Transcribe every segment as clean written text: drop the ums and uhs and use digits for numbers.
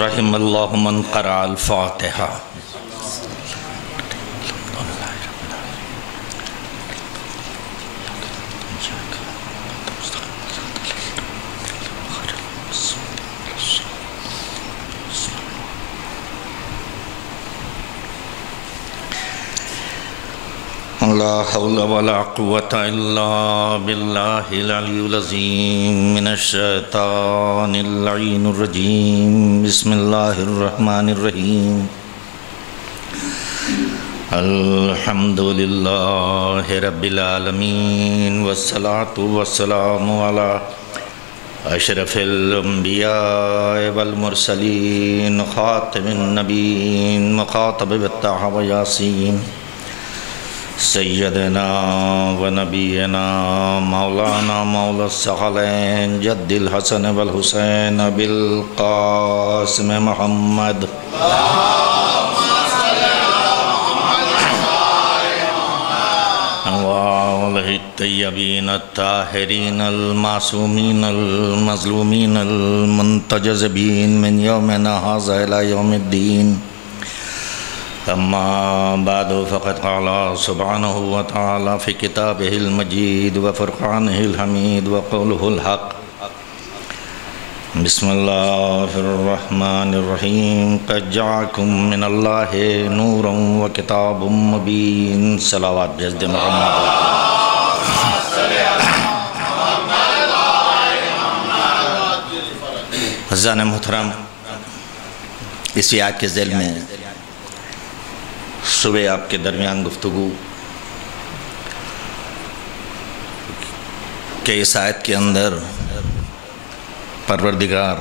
رحم اللہ من قرأ الفاتحہ۔ لا حول ولا قوة الا باللہ العلی العظیم من الشیطان اللعین الرجیم بسم اللہ الرحمن الرحیم الحمدللہ رب العالمین والصلاة والسلام علی اشرف الانبیاء والمرسلین خاتم النبیین مخاطب بالطہ و یاسین سیدنا و نبینا مولانا مولا الثقلین جد الحسن والحسین بالقاسم محمد وآلہ الطیبین الطاہرین المعصومین المظلومین المنتجزبین من یومنا ھذا الی یوم الدین اما بعد فقد قال سبحانہ وتعالی فی کتابہ المجید وفرقانہ الحمید وقولہ الحق بسم اللہ الرحمن الرحیم قد جاءکم من اللہ نور وکتاب مبین صلوات جزد محمد حضران محترم، اسی آیت کے ذیل میں صبح آپ کے درمیان گفتگو کہ اس آیت کے اندر پروردگار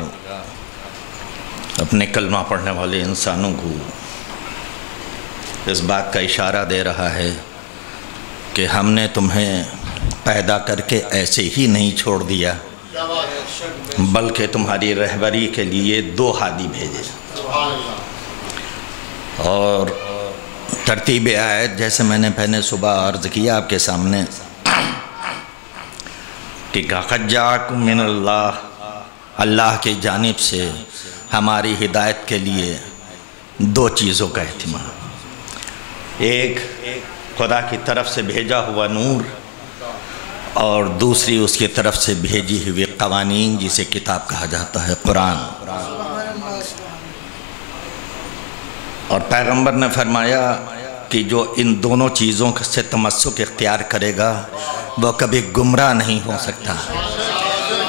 اپنے کلمہ پڑھنے والے انسانوں کو اس بات کا اشارہ دے رہا ہے کہ ہم نے تمہیں پیدا کر کے ایسے ہی نہیں چھوڑ دیا بلکہ تمہاری رہبری کے لیے 2 ہادی بھیجے۔ اور ترتیب آیت جیسے میں نے پہلے صبح عرض کیا آپ کے سامنے کہ قد جاءکم من اللہ کی جانب سے ہماری ہدایت کے لیے 2 چیزوں کا اہتمام، ایک خدا کی طرف سے بھیجا ہوا نور اور دوسری اس کی طرف سے بھیجی ہوئی قوانین جسے کتاب کہا جاتا ہے، قرآن۔ اور پیغمبر نے فرمایا کہ جو ان دونوں چیزوں سے تمسک اختیار کرے گا وہ کبھی گمراہ نہیں ہو سکتا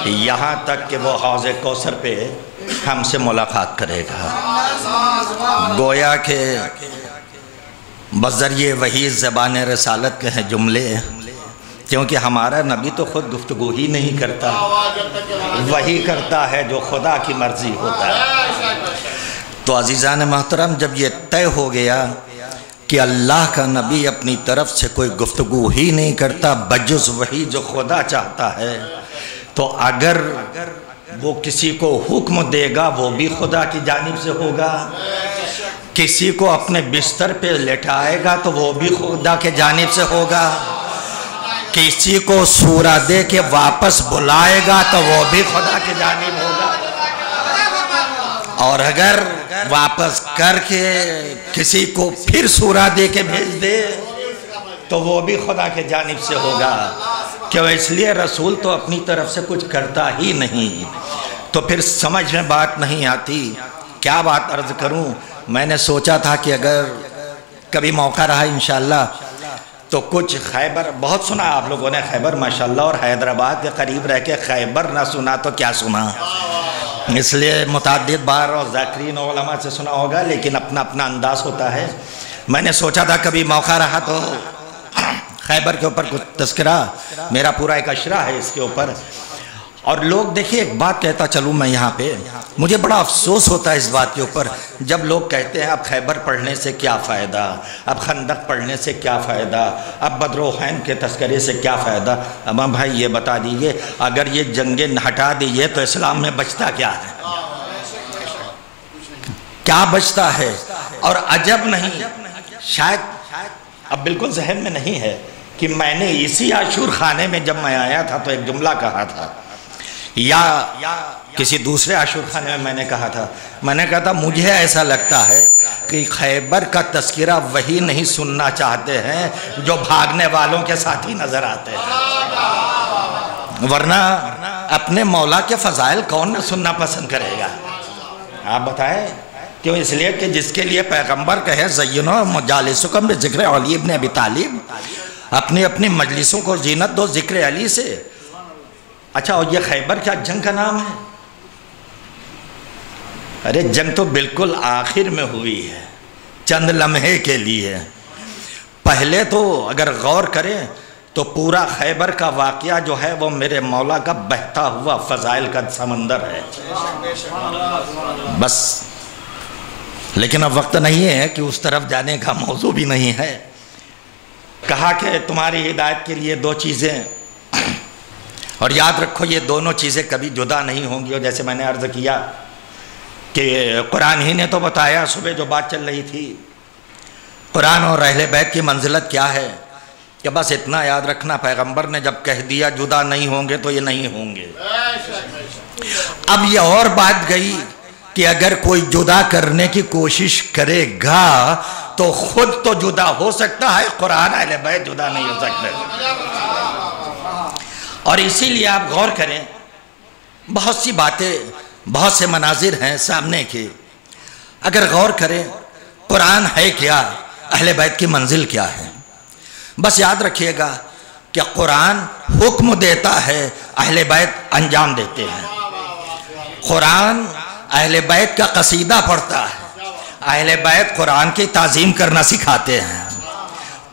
یہاں تک کہ وہ حوض کوثر پہ ہم سے ملاقات کرے گا۔ گویا کہ بذریعہ وحی زبان رسالت کے ہیں جملے، کیونکہ ہمارا نبی تو خود گفتگو ہی نہیں کرتا، وحی کرتا ہے جو خدا کی مرضی ہوتا ہے۔ تو عزیزان محترم، جب یہ طے ہو گیا کہ اللہ کا نبی اپنی طرف سے کوئی گفتگو ہی نہیں کرتا بجز وحی جو خدا چاہتا ہے، تو اگر وہ کسی کو حکم دے گا وہ بھی خدا کی جانب سے ہوگا، کسی کو اپنے بستر پہ لٹائے گا تو وہ بھی خدا کے جانب سے ہوگا، کسی کو سورہ دے کے واپس بلائے گا تو وہ بھی خدا کی جانب ہوگا، اور اگر واپس کر کے کسی کو پھر سورہ دے کے بھیج دے تو وہ بھی خدا کے جانب سے ہوگا، کیوں اس لیے رسول تو اپنی طرف سے کچھ کرتا ہی نہیں۔ تو پھر سمجھ میں بات نہیں آتی، کیا بات عرض کروں؟ میں نے سوچا تھا کہ اگر کبھی موقع رہا انشاءاللہ تو کچھ خیبر، بہت سنا آپ لوگوں نے خیبر ماشاءاللہ، اور حیدرآباد کے قریب رہ کے خیبر نہ سنا تو کیا سنا، اس لیے متعدد بار اور ذاکرین علماء سے سنا ہوگا، لیکن اپنا اپنا انداز ہوتا ہے۔ میں نے سوچا تھا کبھی موقع رہا تو خیبر کے اوپر کچھ تذکرہ، میرا پورا ایک اشرہ ہے اس کے اوپر۔ اور لوگ دیکھیے، ایک بات کہتا چلوں میں یہاں پہ، مجھے بڑا افسوس ہوتا ہے اس بات کے اوپر جب لوگ کہتے ہیں اب خیبر پڑھنے سے کیا فائدہ، اب خندق پڑھنے سے کیا فائدہ، اب بدر و حین کے تذکرے سے کیا فائدہ۔ اب بھائی یہ بتا دیجئے، اگر یہ جنگیں ہٹا دیجئے تو اسلام میں بچتا کیا ہے؟ کیا بچتا ہے؟ اور عجب نہیں، شاید اب بالکل ذہن میں نہیں ہے کہ میں نے اسی عاشور خانے میں جب میں آیا تھا تو ایک جملہ کہا تھا، یا کسی دوسرے عاشور خانے میں میں نے کہا تھا مجھے ایسا لگتا ہے کہ خیبر کا تذکرہ وہی نہیں سننا چاہتے ہیں جو بھاگنے والوں کے ساتھی نظر آتے ہیں، ورنہ اپنے مولا کے فضائل کون نہ سننا پسند کرے گا؟ آپ بتائیں کیوں؟ اس لیے کہ جس کے لیے پیغمبر کہے زینو مجالسکم بذکر علی ابن ابی طالب، اپنی اپنی مجلسوں کو زینت دو ذکر علی سے۔ اچھا، اور یہ خیبر کیا جنگ کا نام ہے؟ ارے جنگ تو بالکل آخر میں ہوئی ہے، چند لمحے کے لیے۔ پہلے تو اگر غور کریں تو پورا خیبر کا واقعہ جو ہے وہ میرے مولا کا بہتا ہوا فضائل کا سمندر ہے بس۔ لیکن اب وقت نہیں ہے کہ اس طرف جانے کا موضوع بھی نہیں ہے۔ کہا کہ تمہاری ہدایت کے لیے دو چیزیں، اور یاد رکھو یہ دونوں چیزیں کبھی جدا نہیں ہوں گی، اور جیسے میں نے عرض کیا کہ قرآن ہی نے تو بتایا، صبح جو بات چل رہی تھی قرآن اور اہل بیت کی منزلت کیا ہے، کہ بس اتنا یاد رکھنا پیغمبر نے جب کہہ دیا جدا نہیں ہوں گے تو یہ نہیں ہوں گے۔ اب یہ اور بات گئی کہ اگر کوئی جدا کرنے کی کوشش کرے گا تو خود تو جدا ہو سکتا ہے، قرآن اہل بیت جدا نہیں ہو سکتے۔ اور اسی لیے آپ غور کریں، بہت سی باتیں، بہت سے مناظر ہیں سامنے کے، اگر غور کریں قرآن ہے کیا، اہل بیت کی منزل کیا ہے؟ بس یاد رکھیے گا کہ قرآن حکم دیتا ہے، اہل بیت انجام دیتے ہیں۔ قرآن اہل بیت کا قصیدہ پڑھتا ہے، اہل بیت قرآن کی تعظیم کرنا سکھاتے ہیں۔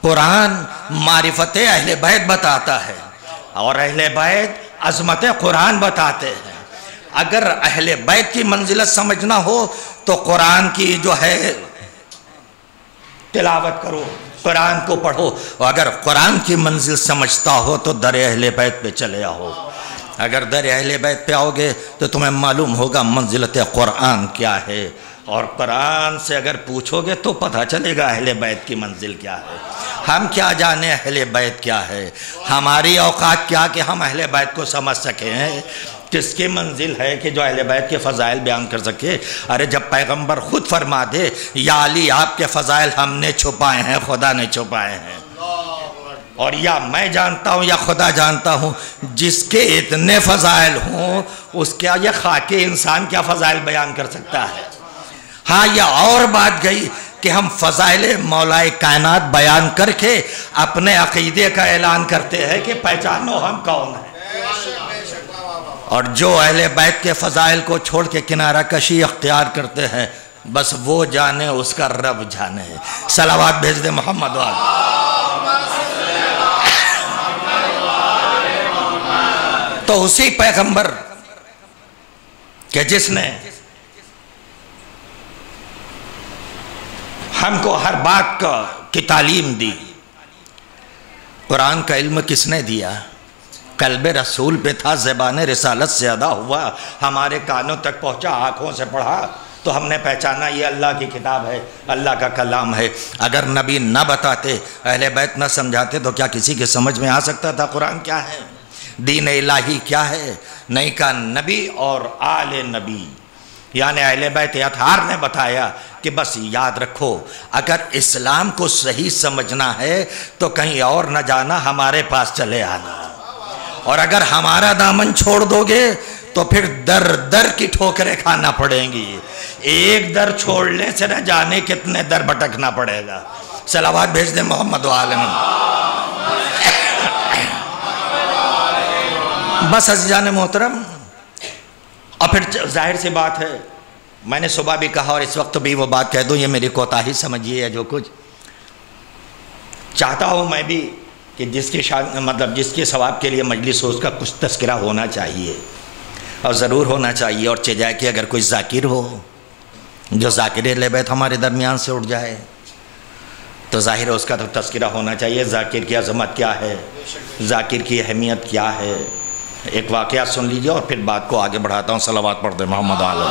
قرآن معرفت اہل بیت بتاتا ہے اور اہل بیت عظمت قرآن بتاتے ہیں۔ اگر اہل بیت کی منزلت سمجھنا ہو تو قرآن کی جو ہے تلاوت کرو، قرآن کو پڑھو، اور اگر قرآن کی منزل سمجھتا ہو تو در اہل بیت پہ چلے آؤ۔ اگر در اہل بیت پہ آؤ گے تو تمہیں معلوم ہوگا منزلت قرآن کیا ہے، اور قرآن سے اگر پوچھو گے تو پتہ چلے گا اہل بیت کی منزل کیا ہے۔ ہم کیا جانے اہل بیت کیا ہے، ہماری اوقات کیا کہ ہم اہل بیت کو سمجھ سکیں، کس کی منزل ہے کہ جو اہل بیت کے فضائل بیان کر سکے۔ ارے جب پیغمبر خود فرما دے یا علی آپ کے فضائل ہم نے چھپائے ہیں، خدا نے چھپائے ہیں، اور یا میں جانتا ہوں یا خدا جانتا ہوں، جس کے اتنے فضائل ہوں اس کے یہ خاکی انسان کیا فضائل بیان کر سکتا ہے؟ ہاں، یہ اور بات گئی کہ ہم فضائل مولائے کائنات بیان کر کے اپنے عقیدے کا اعلان کرتے ہیں کہ پہچانو ہم کون ہیں، اور جو اہل بیت کے فضائل کو چھوڑ کے کنارہ کشی اختیار کرتے ہیں بس وہ جانے، اس کا رب جانے۔ صلوات بھیج دے محمد والے۔ تو اسی پیغمبر کہ جس نے ہم کو ہر بات کی تعلیم دی، قرآن کا علم کس نے دیا؟ قلب رسول پہ تھا، زبان رسالت سے ادا ہوا، ہمارے کانوں تک پہنچا، آنکھوں سے پڑھا تو ہم نے پہچانا یہ اللہ کی کتاب ہے، اللہ کا کلام ہے۔ اگر نبی نہ بتاتے، اہل بیت نہ سمجھاتے تو کیا کسی کے سمجھ میں آ سکتا تھا قرآن کیا ہے، دین الہی کیا ہے؟ نہیں، کا نبی اور آل نبی یعنی اہل بیت اطہار نے بتایا کہ بس یاد رکھو اگر اسلام کو صحیح سمجھنا ہے تو کہیں اور نہ جانا، ہمارے پاس چلے آنا، اور اگر ہمارا دامن چھوڑ دو گے تو پھر در در کی ٹھوکریں کھانا پڑیں گی، ایک در چھوڑنے سے نہ جانے کتنے در بھٹکنا پڑے گا۔ صلوات بھیج دیں محمد وعالمین۔ بس عزیزان محترم، اور پھر ظاہر سی بات ہے، میں نے صبح بھی کہا اور اس وقت بھی وہ بات کہہ دوں، یہ میری کوتاہی سمجھیے ہے، جو کچھ چاہتا ہوں میں بھی کہ جس کی جس کے ثواب کے لیے مجلس ہو اس کا کچھ تذکرہ ہونا چاہیے، اور ضرور ہونا چاہیے، اور چہ جائے کہ اگر کوئی ذاکر ہو جو ذاکر اہل بیت ہمارے درمیان سے اٹھ جائے تو ظاہر ہے اس کا تو تذکرہ ہونا چاہیے، ذاکر کی عظمت کیا ہے، ذاکر کی اہمیت کیا ہے۔ ایک واقعہ سن لیجیے اور پھر بات کو آگے بڑھاتا ہوں۔ صلوات پڑھ دیں محمد علیہ۔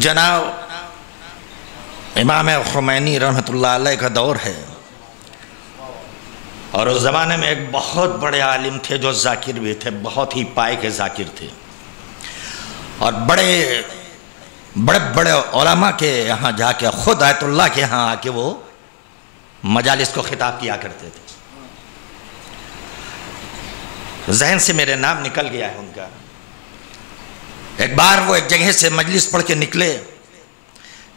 جناب امام خمینی رحمۃ اللہ علیہ کا دور ہے، اور اس زمانے میں ایک بہت بڑے عالم تھے جو ذاکر بھی تھے، بہت ہی پائے کے ذاکر تھے، اور بڑے بڑے علماء کے یہاں جا کے، خود آیت اللہ کے یہاں آ کے وہ مجالس کو خطاب کیا کرتے تھے۔ ذہن سے میرے نام نکل گیا ہے ان کا۔ ایک بار وہ ایک جگہ سے مجلس پڑھ کے نکلے،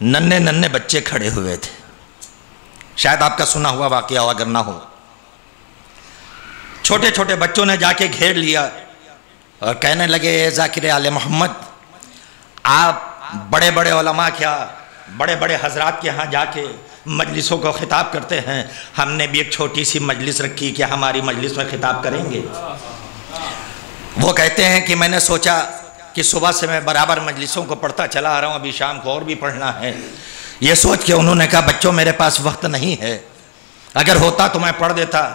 ننھے بچے کھڑے ہوئے تھے، شاید آپ کا سنا ہوا واقعہ ہو اگر نہ ہو۔ چھوٹے چھوٹے بچوں نے جا کے گھیر لیا اور کہنے لگے، اے ذاکر آل محمد، آپ بڑے بڑے علماء کیا، بڑے بڑے حضرات کے ہاں جا کے مجلسوں کو خطاب کرتے ہیں، ہم نے بھی ایک چھوٹی سی مجلس رکھی کہ ہماری مجلس میں خطاب کریں گے؟ وہ کہتے ہیں کہ میں نے سوچا کہ صبح سے میں برابر مجلسوں کو پڑھتا چلا آ رہا ہوں، ابھی شام کو اور بھی پڑھنا ہے، یہ سوچ کے انہوں نے کہا بچوں میرے پاس وقت نہیں ہے، اگر ہوتا تو میں پڑھ دیتا۔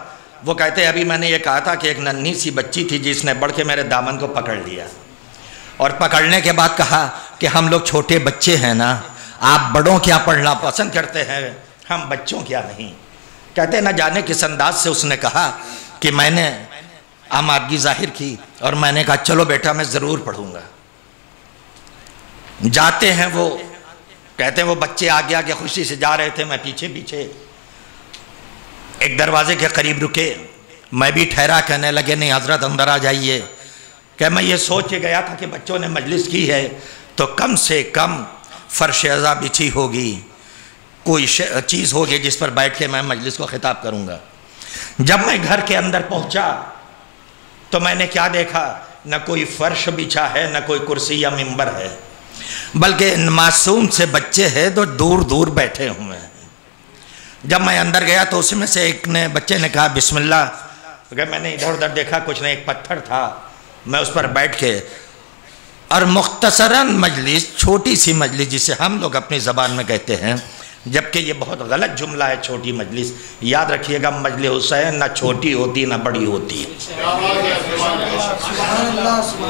وہ کہتے ہیں ابھی میں نے یہ کہا تھا کہ ایک ننھی سی بچی تھی جس نے بڑھ کے میرے دامن کو پکڑ لیا، اور پکڑنے کے بعد کہا کہ ہم لوگ چھوٹے بچے ہیں نا، آپ بڑوں کیا پڑھنا پسند کرتے ہیں، ہم بچوں کیا نہیں۔ کہتے نہ جانے کس انداز سے اس نے کہا کہ میں نے آمادگی ظاہر کی، اور میں نے کہا چلو بیٹا میں ضرور پڑھوں گا۔ جاتے ہیں وہ، کہتے ہیں وہ بچے آگے آگے خوشی سے جا رہے تھے، میں پیچھے پیچھے ایک دروازے کے قریب رکے، میں بھی ٹھہرا، کہنے لگے نہیں حضرت اندر آ جائیے، کہ میں یہ سوچ کے گیا تھا کہ بچوں نے مجلس کی ہے تو کم سے کم فرش ازا بچھی ہوگی، کوئی چیز ہوگی جس پر بیٹھ کے میں مجلس کو خطاب کروں گا۔ جب میں گھر کے اندر پہنچا تو میں نے کیا دیکھا، نہ کوئی فرش بچھا ہے، نہ کوئی کرسی یا ممبر ہے، بلکہ معصوم سے بچے ہیں جو دور دور بیٹھے ہوئے ہیں۔ جب میں اندر گیا تو اس میں سے ایک بچے نے کہا بسم اللہ، اگر میں نے ادھر ادھر دیکھا کچھ نہیں، ایک پتھر تھا، میں اس پر بیٹھ کے، اور مختصراً مجلس، چھوٹی سی مجلس جسے ہم لوگ اپنی زبان میں کہتے ہیں، جبکہ یہ بہت غلط جملہ ہے چھوٹی مجلس، یاد رکھیے گا مجلس حسین نہ چھوٹی ہوتی نہ بڑی ہوتی،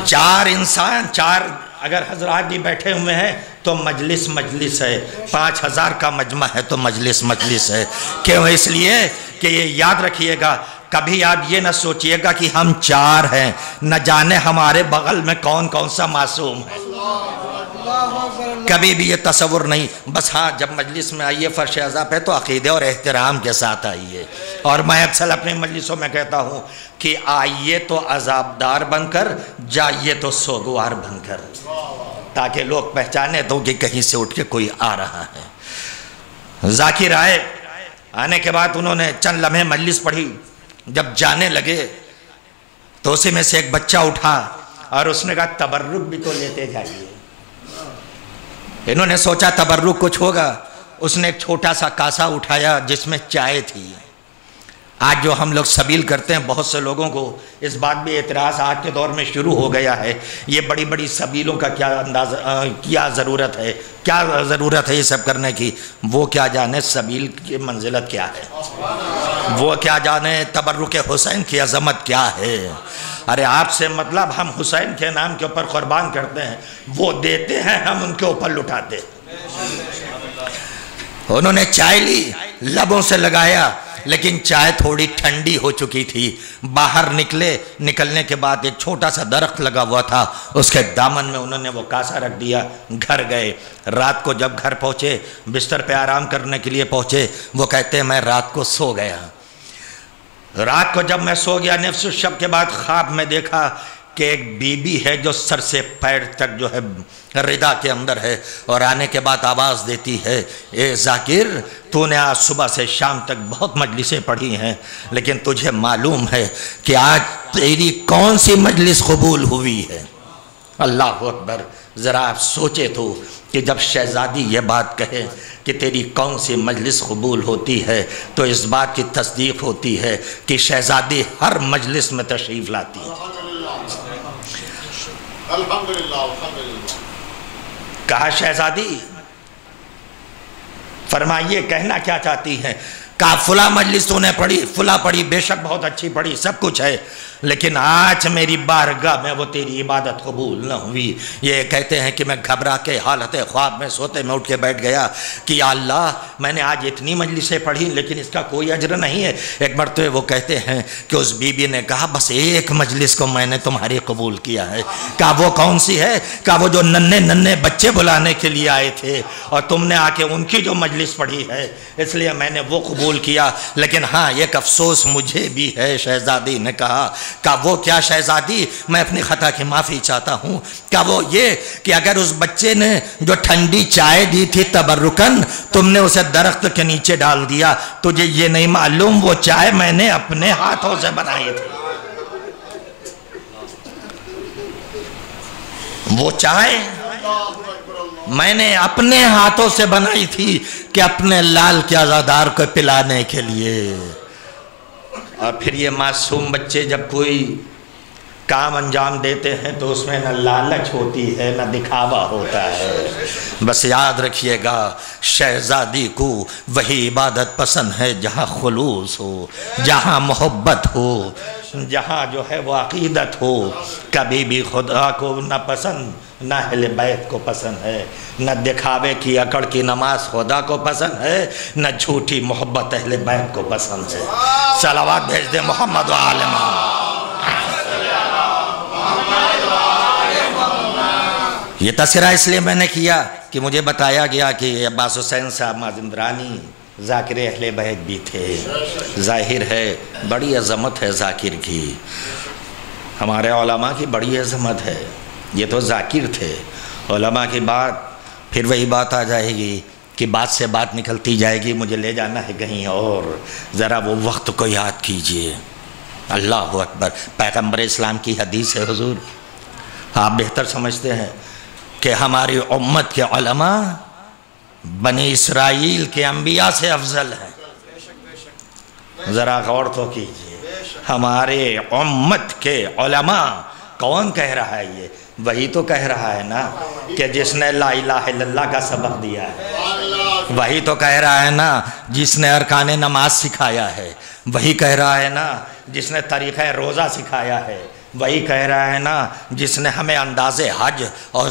چار انسان، چار اگر حضرات بھی بیٹھے ہوئے ہیں تو مجلس مجلس ہے، 5000 کا مجمع ہے تو مجلس مجلس ہے۔ کیوں؟ اس لیے کہ یہ یاد رکھیے گا، کبھی آپ یہ نہ سوچئے گا کہ ہم چار ہیں، نہ جانے ہمارے بغل میں کون کون سا معصوم ہے، کبھی بھی یہ تصور نہیں۔ بس ہاں جب مجلس میں آئیے فرش ازا پہ تو عقیدے اور احترام کے ساتھ آئیے، اور میں اکثر اپنی مجلسوں میں کہتا ہوں کہ آئیے تو عذابدار بن کر، جائیے تو سوگوار بن کر، تاکہ لوگ پہچانے تو کہ کہیں سے اٹھ کے کوئی آ رہا ہے۔ ذاکر آئے، آنے کے بعد انہوں نے چند لمحے مجلس پڑھی، جب جانے لگے تو اسی میں سے ایک بچہ اٹھا اور اس نے کہا تبرک بھی تو لیتے جائیے۔ انہوں نے سوچا تبرک کچھ ہوگا، اس نے ایک چھوٹا سا کاسا اٹھایا جس میں چائے تھی۔ آج جو ہم لوگ سبیل کرتے ہیں، بہت سے لوگوں کو اس بات بھی اعتراض آج کے دور میں شروع ہو گیا ہے، یہ بڑی بڑی سبیلوں کا کیا ضرورت ہے یہ سب کرنے کی؟ وہ کیا جانے سبیل کی منزلت کیا ہے، وہ کیا جانے تبرک حسین کی عظمت کیا ہے۔ ارے آپ سے مطلب ہم حسین کے نام کے اوپر قربان کرتے ہیں، وہ دیتے ہیں، ہم ان کے اوپر لٹاتے ہیں۔ انہوں نے چائے لی، لبوں سے لگایا، لیکن چائے تھوڑی ٹھنڈی ہو چکی تھی۔ باہر نکلنے کے بعد ایک چھوٹا سا درخت لگا ہوا تھا، اس کے دامن میں انہوں نے وہ کاسا رکھ دیا، گھر گئے۔ رات کو جب گھر پہنچے، بستر پہ آرام کرنے کے لیے پہنچے، وہ کہتے ہیں میں رات کو سو گیا۔ رات کو جب میں سو گیا، نصف الشب کے بعد خواب میں دیکھا کہ ایک بی بی ہے جو سر سے پیر تک جو ہے ردا کے اندر ہے، اور آنے کے بعد آواز دیتی ہے، اے ذاکر، تو نے آج صبح سے شام تک بہت مجلسیں پڑھی ہیں، لیکن تجھے معلوم ہے کہ آج تیری کون سی مجلس قبول ہوئی ہے؟ اللہ اکبر! ذرا آپ سوچے تو کہ جب شہزادی یہ بات کہے کہ تیری کون سی مجلس قبول ہوتی ہے، تو اس بات کی تصدیق ہوتی ہے کہ شہزادی ہر مجلس میں تشریف لاتی ہے۔ کہا شہزادی فرمائیے کہنا کیا چاہتی ہیں؟ کہا فلاں مجلس تو نے پڑھی، فلاں پڑھی، بے شک بہت اچھی پڑھی، سب کچھ ہے، لیکن آج میری بارگاہ میں وہ تیری عبادت قبول نہ ہوئی۔ یہ کہتے ہیں کہ میں گھبرا کے حالت خواب میں سوتے میں اٹھ کے بیٹھ گیا کہ یا اللہ میں نے آج اتنی مجلسیں پڑھی لیکن اس کا کوئی اجر نہیں ہے۔ ایک مرتبہ وہ کہتے ہیں کہ اس بی بی نے کہا بس ایک مجلس کو میں نے تمہاری قبول کیا ہے۔ کہا وہ کون سی ہے؟ کہا وہ جو ننھے بچے بلانے کے لیے آئے تھے اور تم نے آ کے ان کی جو مجلس پڑھی ہے، اس لیے میں نے وہ قبول کیا۔ لیکن ہاں ایک افسوس مجھے بھی ہے، شہزادی نے کہا وہ کیا شہزادی؟ میں اپنی خطا کی معافی چاہتا ہوں۔ کہا وہ یہ کہ اگر اس بچے نے جو ٹھنڈی چائے دی تھی تبرکن، تم نے اسے درخت کے نیچے ڈال دیا، تجھے یہ نہیں معلوم وہ چائے میں نے اپنے ہاتھوں سے بنائی تھی۔ وہ چائے میں نے اپنے ہاتھوں سے بنائی تھی کہ اپنے لال کے عزادار کو پلانے کے لیے۔ اور پھر یہ معصوم بچے جب کوئی کام انجام دیتے ہیں تو اس میں نہ لالچ ہوتی ہے نہ دکھاوا ہوتا ہے۔ بس یاد رکھیے گا شہزادی کو وہی عبادت پسند ہے جہاں خلوص ہو، جہاں محبت ہو، جہاں جو ہے وہ عقیدت ہو۔ کبھی بھی خدا کو نہ پسند نہ اہل بیت کو پسند ہے، نہ دکھاوے کی اکڑ کی نماز خدا کو پسند ہے، نہ جھوٹی محبت اہل بیت کو پسند ہے۔ صلوات بھیج دے محمد و آل محمد۔ یہ تذکرہ اس لیے میں نے کیا کہ مجھے بتایا گیا کہ عباس حسین صاحب مازندرانی ذاکر اہل بیت بھی تھے۔ ظاہر ہے بڑی عظمت ہے ذاکر کی، ہمارے علماء کی بڑی عظمت ہے۔ یہ تو ذاکر تھے، علماء کی بات پھر وہی بات آ جائے گی کہ بات سے بات نکلتی جائے گی، مجھے لے جانا ہے کہیں اور۔ ذرا وہ وقت کو یاد کیجئے۔ اللہ اکبر، پیغمبر اسلام کی حدیث ہے حضور، آپ بہتر سمجھتے ہیں کہ ہماری امت کے علماء بنی اسرائیل کے انبیاء سے افضل ہیں۔ ذرا غور تو کیجئے، ہمارے امت کے علماء، کون کہہ رہا ہے یہ؟ وہی تو کہہ رہا ہے نا کہ جس نے لا الہ الا اللہ کا سبق دیا ہے، وہی تو کہہ رہا ہے نا جس نے ارکان نماز سکھایا ہے، وہی کہہ رہا ہے نا جس نے طریقہ روزہ سکھایا ہے، وہی کہہ رہا ہے نا جس نے ہمیں انداز حج اور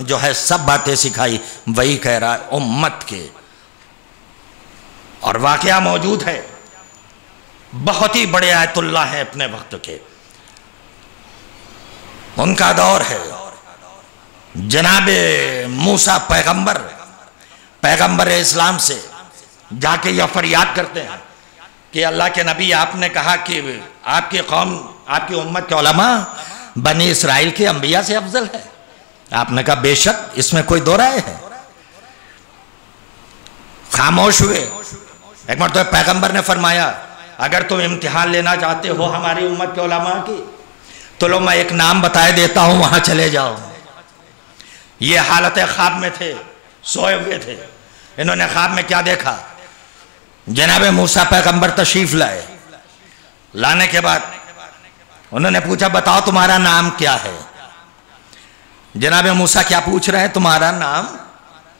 جو ہے سب باتیں سکھائی، وہی کہہ رہا ہے امت کے۔ اور واقعہ موجود ہے، بہت ہی بڑے آیت اللہ ہیں اپنے وقت کے، ان کا دور ہے۔ جناب موسیٰ پیغمبر اسلام سے جا کے یہ فریاد کرتے ہیں کہ اللہ کے نبی آپ نے کہا کہ آپ کی قوم، آپ کی امت کے علماء بنی اسرائیل کے انبیاء سے افضل ہے۔ آپ نے کہا بے شک، اس میں کوئی دو رائے ہے۔ خاموش ہوئے۔ ایک مرتبہ پیغمبر نے فرمایا اگر تم امتحان لینا چاہتے ہو ہماری امت کے علماء کی تو لو میں ایک نام بتائے دیتا ہوں، وہاں چلے جاؤ۔ یہ حالت خواب میں تھے، سوئے ہوئے تھے۔ انہوں نے خواب میں کیا دیکھا؟ جناب موسیٰ پیغمبر تشریف لائے، لانے کے بعد انہوں نے پوچھا بتاؤ تمہارا نام کیا ہے؟ جناب موسیٰ کیا پوچھ رہے ہیں؟ تمہارا نام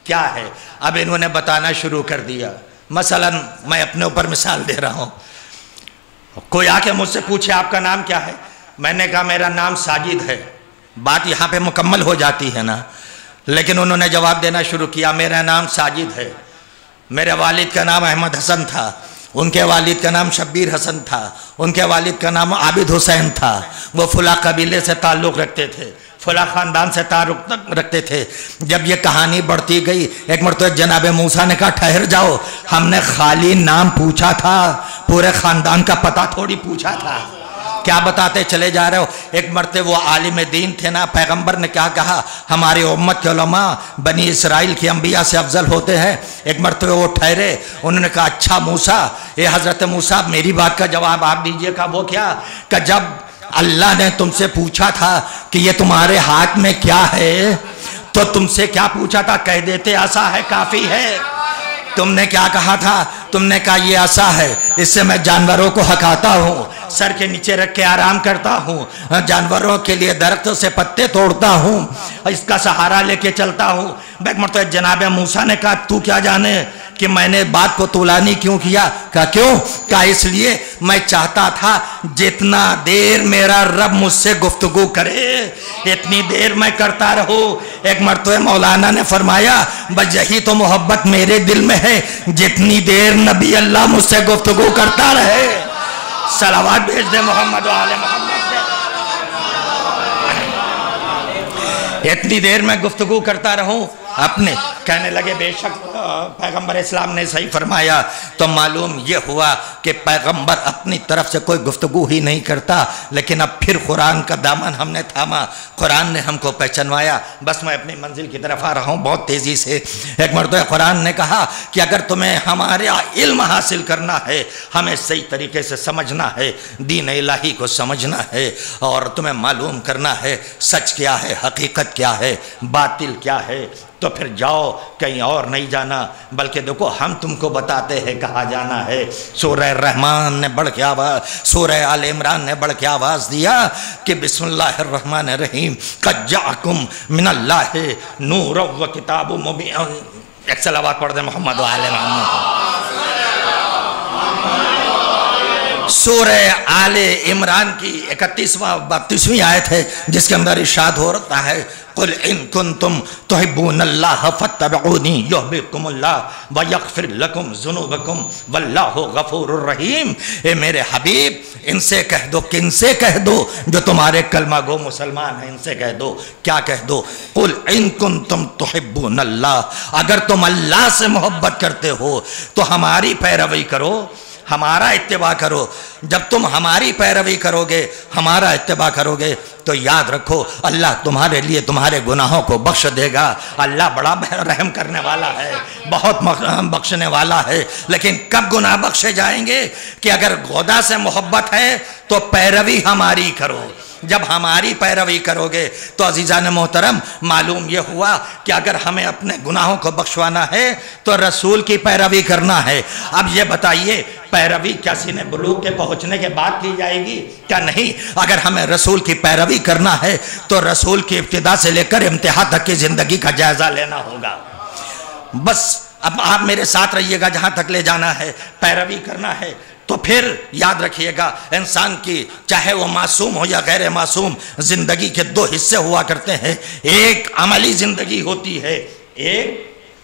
کیا ہے؟ اب انہوں نے بتانا شروع کر دیا۔ مثلا میں اپنے اوپر مثال دے رہا ہوں، کوئی آ کے مجھ سے پوچھے آپ کا نام کیا ہے؟ میں نے کہا میرا نام ساجد ہے، بات یہاں پہ مکمل ہو جاتی ہے نا، لیکن انہوں نے جواب دینا شروع کیا میرا نام ساجد ہے، میرے والد کا نام احمد حسن تھا، ان کے والد کا نام شبیر حسن تھا، ان کے والد کا نام عابد حسین تھا، وہ فلاں قبیلے سے تعلق رکھتے تھے، فلاں خاندان سے تعلق رکھتے تھے۔ جب یہ کہانی بڑھتی گئی ایک مرتبہ جناب موسیٰ نے کہا ٹھہر جاؤ، ہم نے خالی نام پوچھا تھا، پورے خاندان کا پتہ تھوڑی پوچھا تھا، کیا بتاتے چلے جا رہے ہو؟ ایک مرتبہ وہ عالم دین تھے نا، پیغمبر نے کیا کہا ہماری امت کے علماء بنی اسرائیل کے انبیاء سے افضل ہوتے ہیں۔ ایک مرتبہ وہ ٹھہرے، انہوں نے کہا اچھا موسیٰ، اے حضرت موسیٰ میری بات کا جواب آپ دیجئے۔ کہا وہ کیا؟ کہ جب اللہ نے تم سے پوچھا تھا کہ یہ تمہارے ہاتھ میں کیا ہے تو تم سے کیا پوچھا تھا؟ کہہ دیتے عصا ہے کافی ہے۔ تم نے کیا کہا تھا؟ تم نے کہا یہ عصا ہے، اس سے میں جانوروں کو ہکاتا ہوں، سر کے نیچے رکھ کے آرام کرتا ہوں، جانوروں کے لیے درختوں سے پتے توڑتا ہوں، اس کا سہارا لے کے چلتا ہوں۔ ایک مرتبہ جناب موسیٰ نے کہا تو کیا جانے کہ میں نے بات کو طولانی کیوں کیا؟ کہا کیوں؟ کہا اس لیے میں چاہتا تھا جتنا دیر میرا رب مجھ سے گفتگو کرے اتنی دیر میں کرتا رہوں۔ ایک مرتبہ مولانا نے فرمایا بس یہی تو محبت میرے دل میں ہے، جتنی دیر نبی اللہ مجھ سے گفتگو کرتا رہے۔ صلوات بھیج دے محمد و آل محمد سے، اتنی دیر میں گفتگو کرتا رہوں۔ اپنے کہنے لگے بے شک پیغمبر اسلام نے صحیح فرمایا۔ تو معلوم یہ ہوا کہ پیغمبر اپنی طرف سے کوئی گفتگو ہی نہیں کرتا، لیکن اب پھر قرآن کا دامن ہم نے تھاما، قرآن نے ہم کو پہچنوایا۔ بس میں اپنی منزل کی طرف آ رہا ہوں بہت تیزی سے۔ ایک مرتبہ قرآن نے کہا کہ اگر تمہیں ہمارا علم حاصل کرنا ہے، ہمیں صحیح طریقے سے سمجھنا ہے، دین الہی کو سمجھنا ہے، اور تمہیں معلوم کرنا ہے سچ کیا ہے، حقیقت کیا ہے، باطل کیا ہے، تو پھر جاؤ، کہیں اور نہیں جانا، بلکہ دیکھو ہم تم کو بتاتے ہیں کہاں جانا ہے۔ سورہ رحمان نے بڑھ کے آواز، سورہ آل عمران نے بڑھ کے آواز دیا کہ بسم اللہ الرحمن الرحیم قد جاءکم من اللہ نور و کتاب مبین۔ ایک صلوات پڑھ دیں محمد و آل محمد۔ سورہ آل عمران کی 31ویں آیت ہے جس کے اندر ارشاد ہو رہا ہے قل ان کنتم تحبون اللہ فاتبعونی یحببکم اللہ ویغفر لکم ذنوبکم واللہ غفور الرحیم۔ اے میرے حبیب ان سے کہہ دو، کن سے کہہ دو؟ جو تمہارے کلمہ گو مسلمان ہیں ان سے کہہ دو۔ کیا کہہ دو؟ قل ان کنتم تحبون اللہ، اگر تم اللہ سے محبت کرتے ہو تو ہماری پیروی کرو، ہمارا اتباع کرو۔ جب تم ہماری پیروی کرو گے، ہمارا اتباع کرو گے، تو یاد رکھو اللہ تمہارے لیے تمہارے گناہوں کو بخش دے گا۔ اللہ بڑا رحم کرنے والا ہے، بہت بخشنے والا ہے۔ لیکن کب گناہ بخشے جائیں گے؟ کہ اگر خدا سے محبت ہے تو پیروی ہماری کرو۔ جب ہماری پیروی کرو گے تو عزیزان محترم معلوم یہ ہوا کہ اگر ہمیں اپنے گناہوں کو بخشوانا ہے تو رسول کی پیروی کرنا ہے۔ اب یہ بتائیے پیروی کیا سینے بلوغ کے پہنچنے کے بعد کی جائے گی؟ کیا نہیں؟ اگر ہمیں رسول کی پیروی کرنا ہے تو رسول کی ابتدا سے لے کر انتہا تک کی زندگی کا جائزہ لینا ہوگا۔ بس اب آپ میرے ساتھ رہیے گا، جہاں تک لے جانا ہے پیروی کرنا ہے تو پھر یاد رکھیے گا انسان کی چاہے وہ معصوم ہو یا غیر معصوم زندگی کے دو حصے ہوا کرتے ہیں۔ ایک عملی زندگی ہوتی ہے، ایک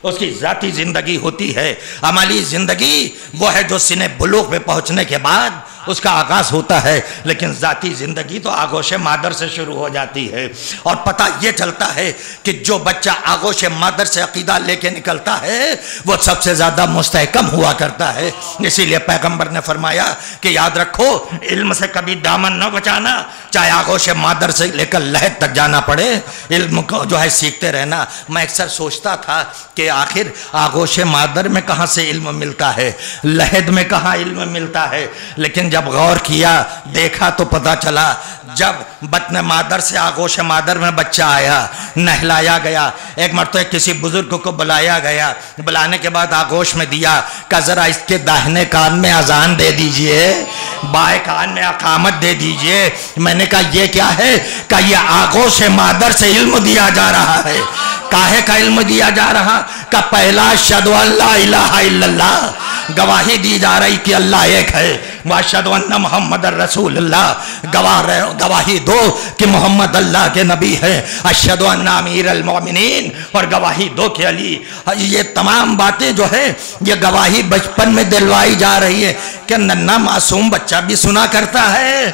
اس کی ذاتی زندگی ہوتی ہے۔ عملی زندگی وہ ہے جو سن بلوغ پہ پہنچنے کے بعد اس کا آغاز ہوتا ہے، لیکن ذاتی زندگی تو آغوش مادر سے شروع ہو جاتی ہے۔ اور پتہ یہ چلتا ہے کہ جو بچہ آغوش مادر سے عقیدہ لے کے نکلتا ہے وہ سب سے زیادہ مستحکم ہوا کرتا ہے۔ اسی لیے پیغمبر نے فرمایا کہ یاد رکھو علم سے کبھی دامن نہ بچانا، چاہے آغوش مادر سے لے کر لحد تک جانا پڑے، علم کو جو ہے سیکھتے رہنا۔ میں اکثر سوچتا تھا کہ آخر آغوش مادر میں کہاں سے علم ملتا ہے، لحد میں کہاں علم ملتا ہے، لیکن جب غور کیا دیکھا تو پتہ چلا جب بطن مادر سے آغوش مادر میں بچہ آیا، نہلایا گیا، ایک مرتبہ کسی بزرگ کو بلایا گیا، بلانے کے بعد آغوش میں دیا کہ ذرا اس کے داہنے کان میں اذان دے دیجئے، بائیں کان میں اقامت دے دیجئے۔ میں نے کہا یہ کیا ہے؟ کہ یہ آغوش مادر سے علم دیا جا رہا ہے۔ کاہے کا علم دیا جا رہا؟ کہ پہلا اشہدو ان لا الہ الا اللہ، گواہی دی جا رہی کہ اللہ ایک ہے، واشہدو ان محمد رسول اللہ، گواہی دو کہ محمد اللہ کے نبی ہے، اشہدو ان امیر المؤمنین، اور گواہی دو کہ علی۔ یہ تمام باتیں جو ہے یہ گواہی بچپن میں دلوائی جا رہی ہے کہ ننھا معصوم بچہ بھی سنا کرتا ہے۔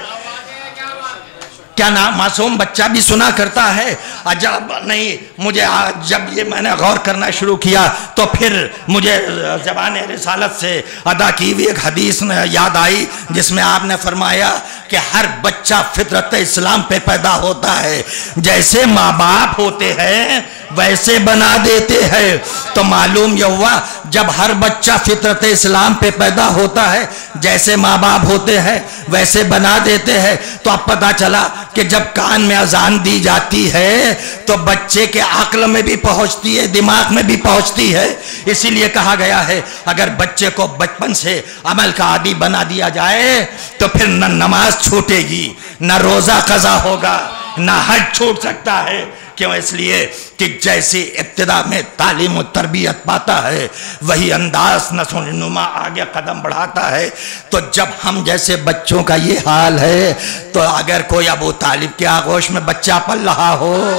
کیا معصوم بچہ بھی سنا کرتا ہے؟ عجب نہیں، مجھے جب یہ میں نے غور کرنا شروع کیا تو پھر مجھے زبان رسالت سے ادا کی ہوئی ایک حدیث یاد آئی جس میں آپ نے فرمایا کہ ہر بچہ فطرت اسلام پہ پیدا ہوتا ہے، جیسے ماں باپ ہوتے ہیں ویسے بنا دیتے ہیں۔ تو معلوم یہ ہوا جب ہر بچہ فطرت اسلام پہ پیدا ہوتا ہے جیسے ماں باپ ہوتے ہیں ویسے بنا دیتے ہیں، تو اب پتہ چلا کہ جب کان میں اذان دی جاتی ہے تو بچے کے عقل میں بھی پہنچتی ہے، دماغ میں بھی پہنچتی ہے۔ اسی لیے کہا گیا ہے اگر بچے کو بچپن سے عمل کا عادی بنا دیا جائے تو پھر نہ نماز چھوٹے گی، نہ روزہ قضا ہوگا، نہ حج چھوٹ سکتا ہے، کیوں؟ اس لیے کہ جیسی ابتدا میں تعلیم و تربیت پاتا ہے وہی انداز نشو و نما آگے قدم بڑھاتا ہے۔ تو جب ہم جیسے بچوں کا یہ حال ہے تو اگر کوئی ابو طالب کے آغوش میں بچہ پل رہا ہو،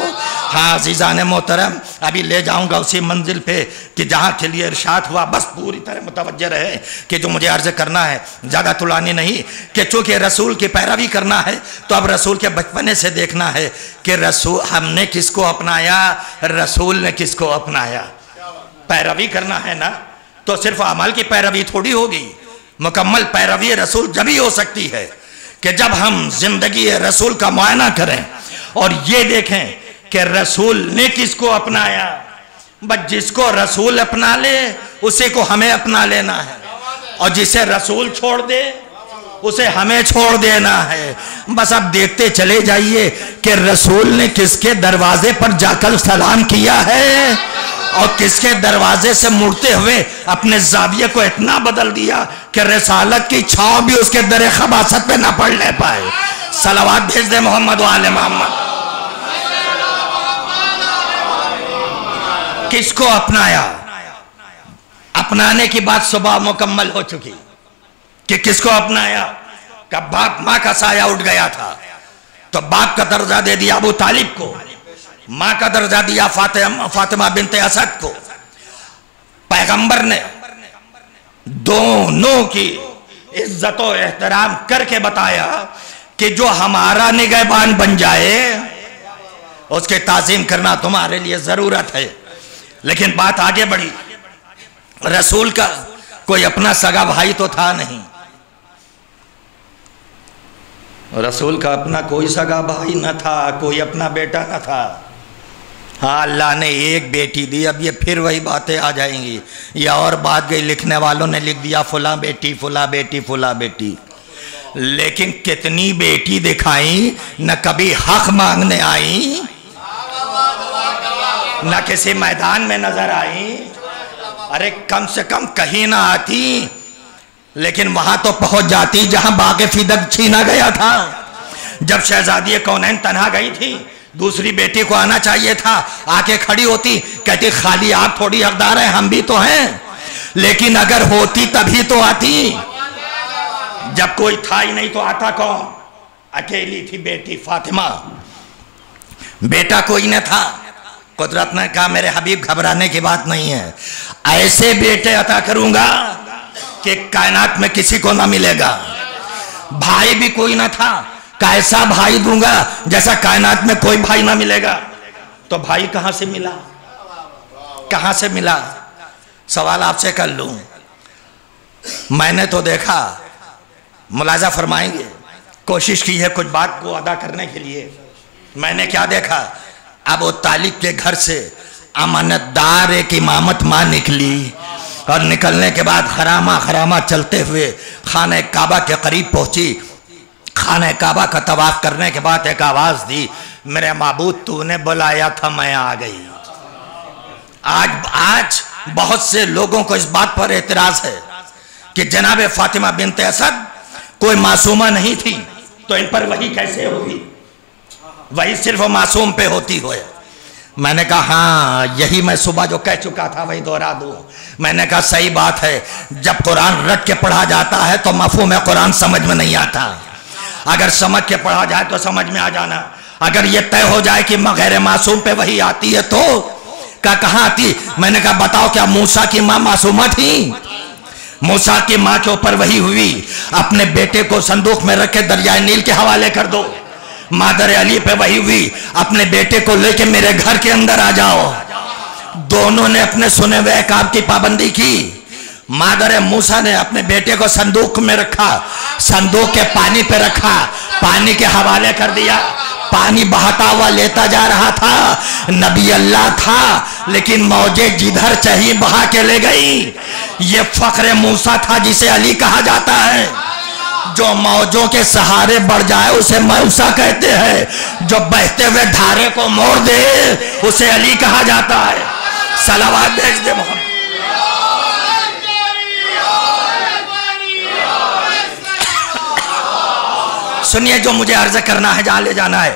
ہاں عزیزان محترم ابھی لے جاؤں گا اسی منزل پہ کہ جہاں کے لیے ارشاد ہوا، بس پوری طرح متوجہ رہے کہ جو مجھے عرض کرنا ہے زیادہ طولانی نہیں، کہ چونکہ رسول کی پیروی کرنا ہے تو اب رسول کے بچپنے سے دیکھنا ہے کہ رسول ہم نے کس کو اپنایا، رسول نے کس کو اپنایا۔ پیروی کرنا ہے نا تو صرف عمل کی پیروی تھوڑی ہوگی، مکمل پیروی رسول جب ہی ہو سکتی ہے کہ جب ہم زندگی رسول کا معائنہ کریں اور یہ دیکھیں کہ رسول نے کس کو اپنایا۔ بس جس کو رسول اپنا لے اسے کو ہمیں اپنا لینا ہے، اور جسے رسول چھوڑ دے اسے ہمیں چھوڑ دینا ہے۔ بس اب دیکھتے چلے جائیے کہ رسول نے کس کے دروازے پر جا کر سلام کیا ہے اور کس کے دروازے سے مڑتے ہوئے اپنے زاویے کو اتنا بدل دیا کہ رسالت کی چھاؤں بھی اس کے در خباثت پہ نہ پڑ لے پائے۔ صلوات بھیج دے محمد و آل محمد۔ کس کو اپنایا؟ اپنانے کی بات صبح مکمل ہو چکی کہ کس کو اپنایا؟ کہ باپ ماں کا سایہ اٹھ گیا تھا تو باپ کا درجہ دے دیا ابو طالب کو، ماں کا درجہ دیا فاطمہ بنت اسد کو۔ پیغمبر نے دونوں کی عزت و احترام کر کے بتایا کہ جو ہمارا نگہبان بن جائے اس کے تعظیم کرنا تمہارے لیے ضرورت ہے۔ لیکن بات آگے بڑھی، رسول کا کوئی اپنا سگا بھائی تو تھا نہیں، رسول کا اپنا کوئی سگا بھائی نہ تھا، کوئی اپنا بیٹا نہ تھا۔ ہاں اللہ نے ایک بیٹی دی، اب یہ پھر وہی باتیں آ جائیں گی، یہ اور بات گئی، لکھنے والوں نے لکھ دیا فلاں بیٹی فلاں بیٹی فلاں بیٹی، لیکن کتنی بیٹی دکھائیں، نہ کبھی حق مانگنے آئیں، نہ کسی میدان میں نظر آئیں، ارے کم سے کم کہیں نہ آتی، لیکن وہاں تو پہنچ جاتی جہاں باغ فدق چھینا گیا تھا۔ جب شہزادی کونین تنہا گئی تھی، دوسری بیٹی کو آنا چاہیے تھا، آ کے کھڑی ہوتی، کہتی خالی آپ تھوڑی حقدار ہیں، ہم بھی تو ہیں، لیکن اگر ہوتی تبھی تو آتی، جب کوئی تھا ہی نہیں تو آتا کون؟ اکیلی تھی بیٹی فاطمہ، بیٹا کوئی نہ تھا۔ قدرت نے کہا میرے حبیب گھبرانے کی بات نہیں ہے، ایسے بیٹے عطا کروں گا کہ کائنات میں کسی کو نہ ملے گا۔ بھائی بھی کوئی نہ تھا، ایسا بھائی دوں گا جیسا کائنات میں کوئی بھائی نہ ملے گا۔ تو بھائی کہاں سے ملا؟ کہاں سے ملا؟ سوال آپ سے کر لوں، میں نے تو دیکھا، ملاحظہ فرمائیں گے، کوشش کی ہے کچھ بات کو ادا کرنے کے لیے۔ میں نے کیا دیکھا؟ ابو طالب کے گھر سے امانت دار ایک امامت ماں نکلی، اور نکلنے کے بعد خرامہ چلتے ہوئے خانہ کعبہ کے قریب پہنچی۔ خانہ کعبہ کا طواف کرنے کے بعد ایک آواز دی، میرے معبود تو نے بلایا تھا میں آ گئی۔ آج بہت سے لوگوں کو اس بات پر اعتراض ہے کہ جناب فاطمہ بنت اسد کوئی معصومہ نہیں تھی تو ان پر وحی کیسے ہوگی؟ وہی صرف معصوم پہ ہوتی ہوئے۔ میں نے کہا ہاں یہی میں صبح جو کہہ چکا تھا وہی دہرا دوں۔ میں نے کہا صحیح بات ہے، جب قرآن رٹ کے پڑھا جاتا ہے تو مفہوم قرآن سمجھ میں نہیں آتا، اگر سمجھ کے پڑھا جائے تو سمجھ میں آ جانا۔ اگر یہ طے ہو جائے کہ غیر معصوم پہ وہی آتی ہے تو کہاں آتی؟ میں نے کہا بتاؤ کیا موسیٰ کی ماں معصومہ تھی؟ موسیٰ کی ماں کے اوپر وہی ہوئی، اپنے بیٹے کو صندوق میں رکھے دریائے نیل کے حوالے کر دو۔ مادر علی پہ وہی ہوئی، اپنے بیٹے کو لے کے میرے گھر کے اندر آ جاؤ۔ دونوں نے اپنے سنے ہوئے احکام کی پابندی کی۔ مادر موسیٰ نے اپنے بیٹے کو صندوق میں رکھا، صندوق کے پانی پہ رکھا، پانی کے حوالے کر دیا، پانی بہتا ہوا لیتا جا رہا تھا۔ نبی اللہ تھا لیکن موجیں جدھر چاہیے بہا کے لے گئی۔ یہ فخر موسیٰ تھا جسے علی کہا جاتا ہے۔ جو موجوں کے سہارے بڑھ جائے اسے موسیٰ کہتے ہیں، جو بہتے ہوئے دھارے کو موڑ دے اسے علی کہا جاتا ہے۔ صلوات بھیج دے محمد۔ سنیے جو مجھے عرض کرنا ہے، جہاں لے جانا ہے۔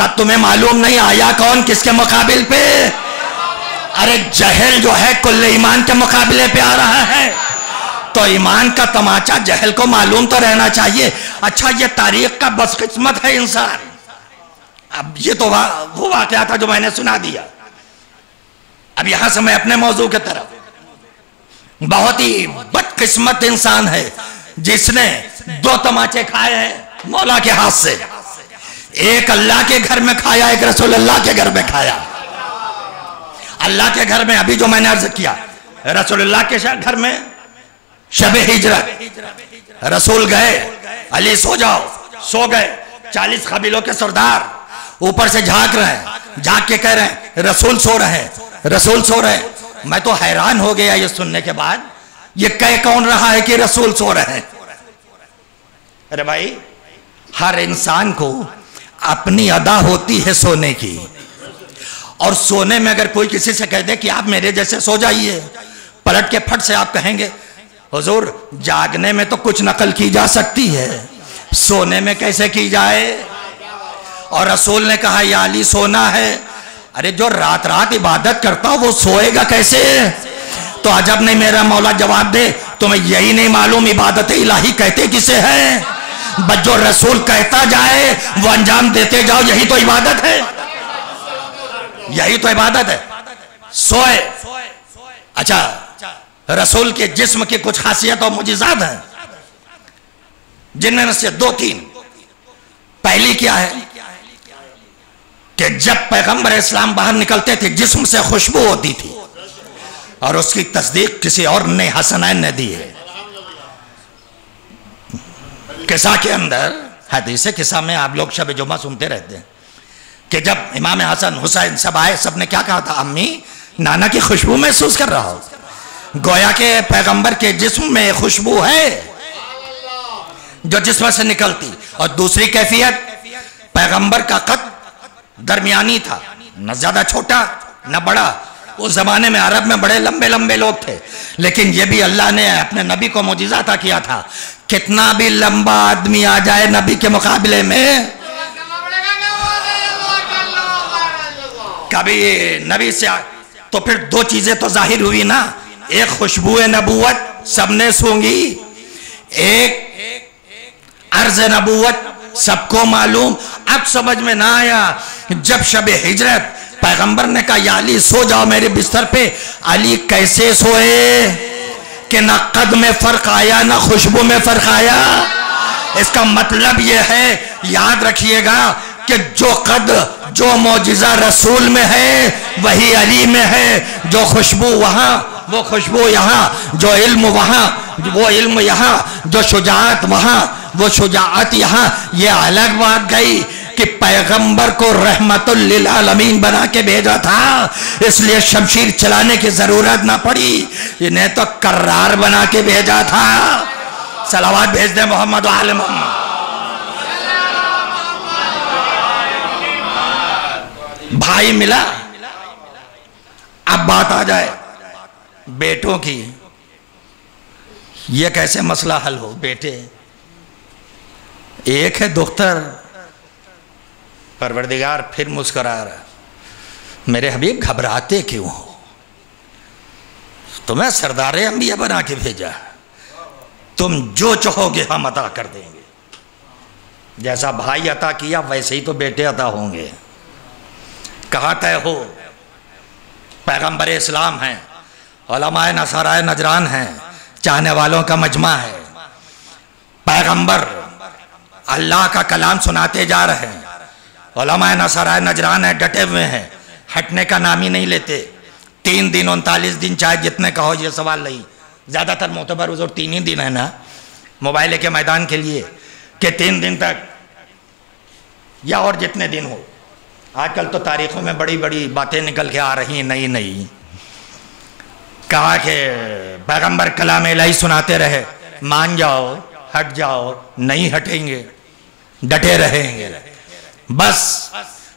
کہ تمہیں معلوم نہیں آیا کون کس کے مقابل پہ؟ ارے جہل جو ہے کل ایمان کے مقابلے پہ آ رہا ہے، تو ایمان کا تماچا جہل کو معلوم تو رہنا چاہیے۔ اچھا یہ تاریخ کا بس قسمت ہے انسان۔ اب یہ تو وہ واقعہ تھا جو میں نے سنا دیا۔ اب یہاں سے میں اپنے موضوع کے طرف، بہت ہی بدقسمت انسان ہے جس نے 2 تماچے کھائے ہیں مولا کے ہاتھ سے، ایک اللہ کے گھر میں کھایا، ایک رسول اللہ کے گھر میں کھایا۔ اللہ کے گھر میں ابھی جو میں نے عرض کیا، رسول اللہ کے گھر میں شب ہجرت، رسول گئے، علی سو جاؤ، سو گئے، 40 قبیلوں کے سردار اوپر سے جھانک رہے ہیں، جھانک کے کہہ رہے ہیں رسول سو رہے ہیں، رسول سو رہے ہیں۔ میں تو حیران ہو گیا یہ سننے کے بعد، یہ کہہ کون رہا ہے کہ رسول سو رہے ہیں؟ ارے بھائی، ہر انسان کو اپنی ادا ہوتی ہے سونے کی، اور سونے میں اگر کوئی کسی سے کہہ دے کہ آپ میرے جیسے سو جائیے، پلٹ کے پھٹ سے آپ کہیں گے حضور جاگنے میں تو کچھ نقل کی جا سکتی ہے، سونے میں کیسے کی جائے؟ اور رسول نے کہا یا علی سونا ہے۔ ارے جو رات رات عبادت کرتا وہ سوئے گا کیسے؟ تو عجب نہیں میرا مولا جواب دے، تمہیں یہی نہیں معلوم عبادت الہی کہتے کسے ہیں؟ بس جو رسول کہتا جائے وہ انجام دیتے جاؤ، یہی تو عبادت ہے، یہی تو عبادت ہے۔ سوئے۔ اچھا رسول کے جسم کی کچھ خاصیت اور معجزات ہیں جن میں سے 2-3۔ پہلی کیا ہے کہ جب پیغمبر اسلام باہر نکلتے تھے جسم سے خوشبو ہوتی تھی، اور اس کی تصدیق کسی اور نے حسنین نے دی ہے۔ قصہ کے اندر، حدیث قصہ میں آپ لوگ شب جمعہ سنتے رہتے ہیں کہ جب امام حسن حسین سب آئے، سب نے کیا کہا تھا؟ امی نانا کی خوشبو محسوس کر رہا ہو۔ گویا کہ پیغمبر کے جسم میں خوشبو ہے جو جسم سے نکلتی۔ اور دوسری کیفیت، پیغمبر کا قد درمیانی تھا، نہ زیادہ چھوٹا نہ بڑا۔ اس زمانے میں عرب میں بڑے لمبے لمبے لوگ تھے، لیکن یہ بھی اللہ نے اپنے نبی کو معجزہ عطا کیا تھا، کتنا بھی لمبا آدمی آ جائے نبی کے مقابلے میں، کبھی نبی سے تو پھر 2 چیزیں تو ظاہر ہوئی نا، ایک خوشبو نبوت سب نے سونگی، ایک عرض نبوت سب کو معلوم۔ اب سمجھ میں نہ آیا جب شب ہجرت پیغمبر نے کہا یا علی سو جاؤ میرے بستر پہ، علی کیسے سوئے کہ نہ قد میں فرق آیا نہ خوشبو میں فرق آیا؟ اس کا مطلب یہ ہے، یاد رکھیے گا کہ جو قد جو معجزہ رسول میں ہے وہی علی میں ہے، جو خوشبو وہاں وہ خوشبو یہاں، جو علم وہاں وہ علم یہاں، جو شجاعت وہاں وہ شجاعت یہاں۔ یہ الگ بات گئی کہ پیغمبر کو رحمت للعالمین بنا کے بھیجا تھا، اس لیے شمشیر چلانے کی ضرورت نہ پڑی، انہیں تو کرار بنا کے بھیجا تھا۔ صلوات بھیج دیں محمد و آل محمد۔ بھائی ملا۔ اب بات آ جائے بیٹوں کی، یہ کیسے مسئلہ حل ہو؟ بیٹے، ایک ہے دختر، پروردگار پھر مسکرا رہا، میرے حبیب گھبراتے کیوں ہو؟ تمہیں سردار انبیاء بنا کے بھیجا، تم جو چاہو گے ہم عطا کر دیں گے، جیسا بھائی عطا کیا ویسے ہی تو بیٹے عطا ہوں گے۔ کہاں طے ہو؟ پیغمبر اسلام ہیں، علماء نصارہ نجران ہیں، چاہنے والوں کا مجمع ہے، پیغمبر اللہ کا کلام سناتے جا رہے ہیں، علماء نصارہ نجران ہیں، ڈٹے ہوئے ہیں، ہٹنے کا نام ہی نہیں لیتے۔ 3 دن 39 دن چاہے جتنے کہو، یہ سوال نہیں، زیادہ تر معتبر حضور 3 ہی دن ہے نا موبائل کے میدان کے لیے، کہ 3 دن تک یا اور جتنے دن ہو۔ آج کل تو تاریخوں میں بڑی بڑی باتیں نکل کے آ رہی ہیں، نئی کہا کہ پیغمبر کلام الہی سناتے رہے، مان جاؤ ہٹ جاؤ، نہیں ہٹیں گے، ڈٹے رہیں گے، بس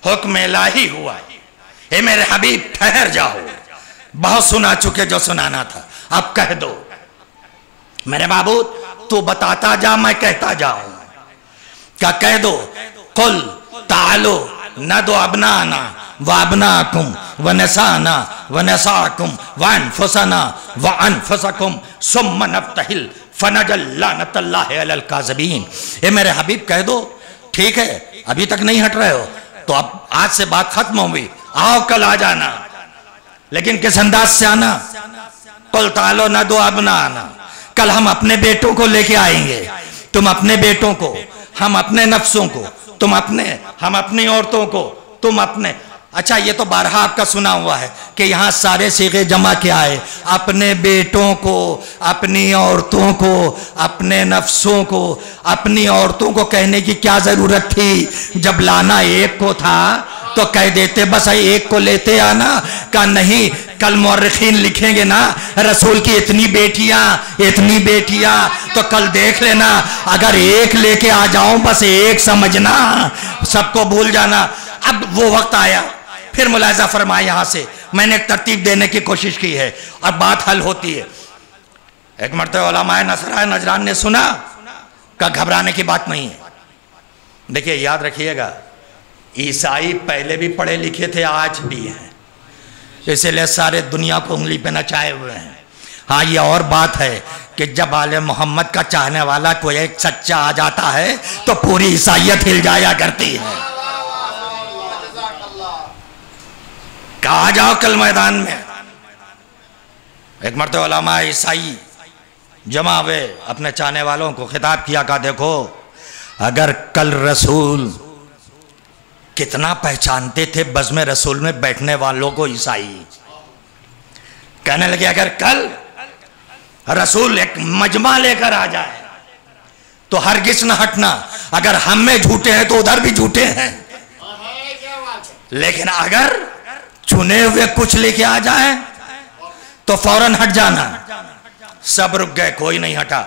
حکم الہی ہوا، اے میرے حبیب ٹھہر جاؤ، بہت سنا چکے جو سنانا تھا، اب کہہ دو میرے معبود، تو بتاتا جا میں کہتا جاؤں، کیا کہہ دو قل تعالو ندو ابنانا وابناکم ونسانا ونساکم وانفسنا وانفسکم ثم نبتہل فنجل لعنت اللہ علی الکاذبین. اے میرے حبیب کہہ دو ٹھیک ہے ابھی تک نہیں ہٹ رہے ہو تو اب آج سے بات ختم ہوئی، آؤ کل آ جانا، لیکن کس انداز سے آنا؟ قل تعالوا ندعو ابناءنا، کل ہم اپنے بیٹوں کو لے کے آئیں گے، تم اپنے بیٹوں کو، ہم اپنے نفسوں کو، ہم اپنی عورتوں کو، تم اپنے. اچھا یہ تو بارہا آپ کا سنا ہوا ہے کہ یہاں سارے صیغے جمع کیا ہے، اپنے بیٹوں کو، اپنی عورتوں کو، اپنے نفسوں کو. اپنی عورتوں کو کہنے کی کیا ضرورت تھی؟ جب لانا ایک کو تھا تو کہہ دیتے بس ایک کو لیتے آنا. کہا نہیں، کل مورخین لکھیں گے نا رسول کی اتنی بیٹیاں تو کل دیکھ لینا اگر ایک لے کے آ جاؤں بس ایک سمجھنا، سب کو بھول جانا. اب وہ وقت آیا، پھر ملاحظہ فرمائے یہاں سے میں نے ایک ترتیب دینے کی کوشش کی ہے اور بات حل ہوتی ہے. ایک مرتبہ علماء نصرہ نجران نے سنا کہ گھبرانے کی بات نہیں ہے. دیکھیے یاد رکھیے گا عیسائی پہلے بھی پڑھے لکھے تھے، آج بھی ہیں، اس لیے سارے دنیا کو انگلی پہ نچائے ہوئے ہیں. ہاں یہ اور بات ہے کہ جب آل محمد کا چاہنے والا کوئی ایک سچا آ جاتا ہے تو پوری عیسائیت ہل جایا کرتی ہے. کہا جاؤ کل میدان میں. ایک مرتبہ علماء عیسائی جمع ہوئے، اپنے چاہنے والوں کو خطاب کیا کہ دیکھو اگر کل رسول کتنا پہچانتے تھے بزم رسول میں بیٹھنے والوں کو عیسائی، کہنے لگے اگر کل رسول ایک مجمع لے کر آ جائے تو ہرگز نہ ہٹنا، اگر ہم میں جھوٹے ہیں تو ادھر بھی جھوٹے ہیں، لیکن اگر چنے ہوئے کچھ لے کے آ جائیں تو فوراً ہٹ جانا. سب رک گئے، کوئی نہیں ہٹا.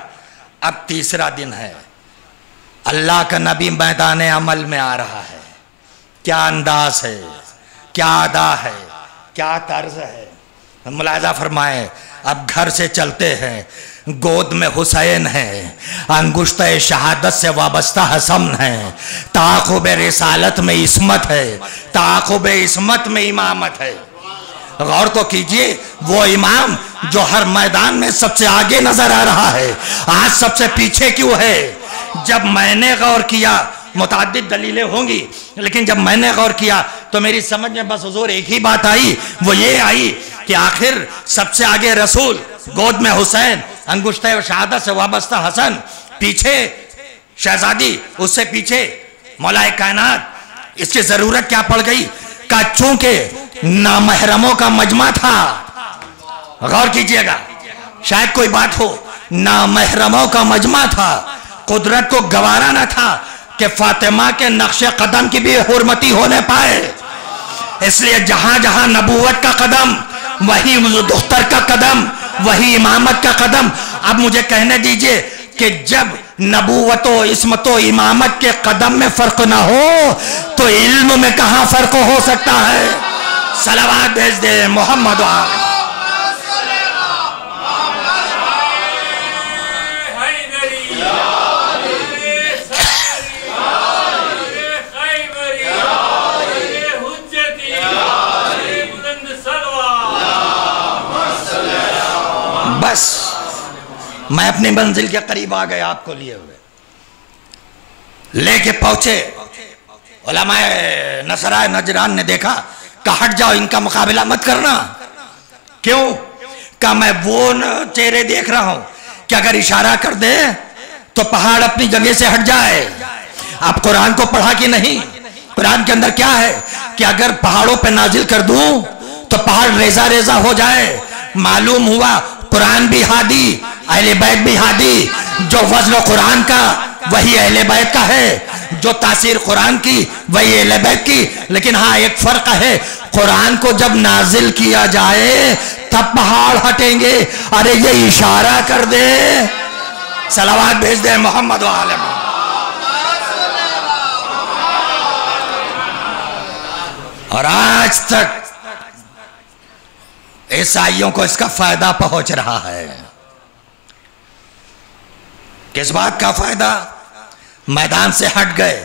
اب تیسرا دن ہے، اللہ کا نبی میدان عمل میں آ رہا ہے. کیا انداز ہے، کیا ادا ہے، کیا طرز ہے. ملاحظہ فرمائے اب گھر سے چلتے ہیں، گود میں حسین ہے، انگشتہ شہادت سے وابستہ حسن ہے، تعاقب رسالت میں عصمت ہے، تعاقب عصمت میں امامت ہے. غور تو کیجئے وہ امام جو ہر میدان میں سب سے آگے نظر آ رہا ہے آج سب سے پیچھے کیوں ہے؟ جب میں نے غور کیا، متعدد دلیلیں ہوں گی لیکن جب میں نے غور کیا تو میری سمجھ میں بس حضور ایک ہی بات آئی، وہ یہ آئی کہ آخر سب سے آگے رسول، گود میں حسین، انگشتہ شہادت سے وابستہ حسن، پیچھے شہزادی، اس سے پیچھے مولا کائنات. اس کی ضرورت کیا پڑ گئی؟ کہ چونکہ نامحرموں کا مجمع تھا. غور کیجئے گا شاید کوئی بات ہو، نامحرموں کا مجمع تھا، قدرت کو گوارا نہ تھا کہ فاطمہ کے نقش قدم کی بھی حرمتی ہونے پائے. اس لیے جہاں جہاں نبوت کا قدم وہی دختر کا قدم، وہی امامت کا قدم. اب مجھے کہنے دیجئے کہ جب نبوت و عصمت و امامت کے قدم میں فرق نہ ہو تو علم میں کہاں فرق ہو سکتا ہے؟ صلوات بھیج دے محمد آل بس میں اپنی منزل کے قریب آ گیا، آپ کو لیے ہوئے لے کے پہنچے. علماء نصرہ نجران نے دیکھا کہ ہٹ جاؤ، ان کا مقابلہ مت کرنا. کیوں؟ کہ میں وہ چہرے دیکھ رہا ہوں کہ اگر اشارہ کر دے تو پہاڑ اپنی جگہ سے ہٹ جائے. آپ قرآن کو پڑھا کہ نہیں؟ قرآن کے اندر کیا ہے کہ اگر پہاڑوں پہ نازل کر دوں تو پہاڑ ریزہ ریزہ ہو جائے. معلوم ہوا قرآن بھی ہادی، اہل بیت بھی ہادی. جو وزن قرآن کا وہی اہل بیت کا ہے، جو تاثیر قرآن کی وہی اہل بیت کی. لیکن ہاں ایک فرق ہے، قرآن کو جب نازل کیا جائے تب پہاڑ ہٹیں گے. ارے یہ اشارہ کر دے، صلوات بھیج دے محمد و آل محمد. اور آج تک عیسائیوں کو اس کا فائدہ پہنچ رہا ہے. کس بات کا فائدہ؟ میدان سے ہٹ گئے،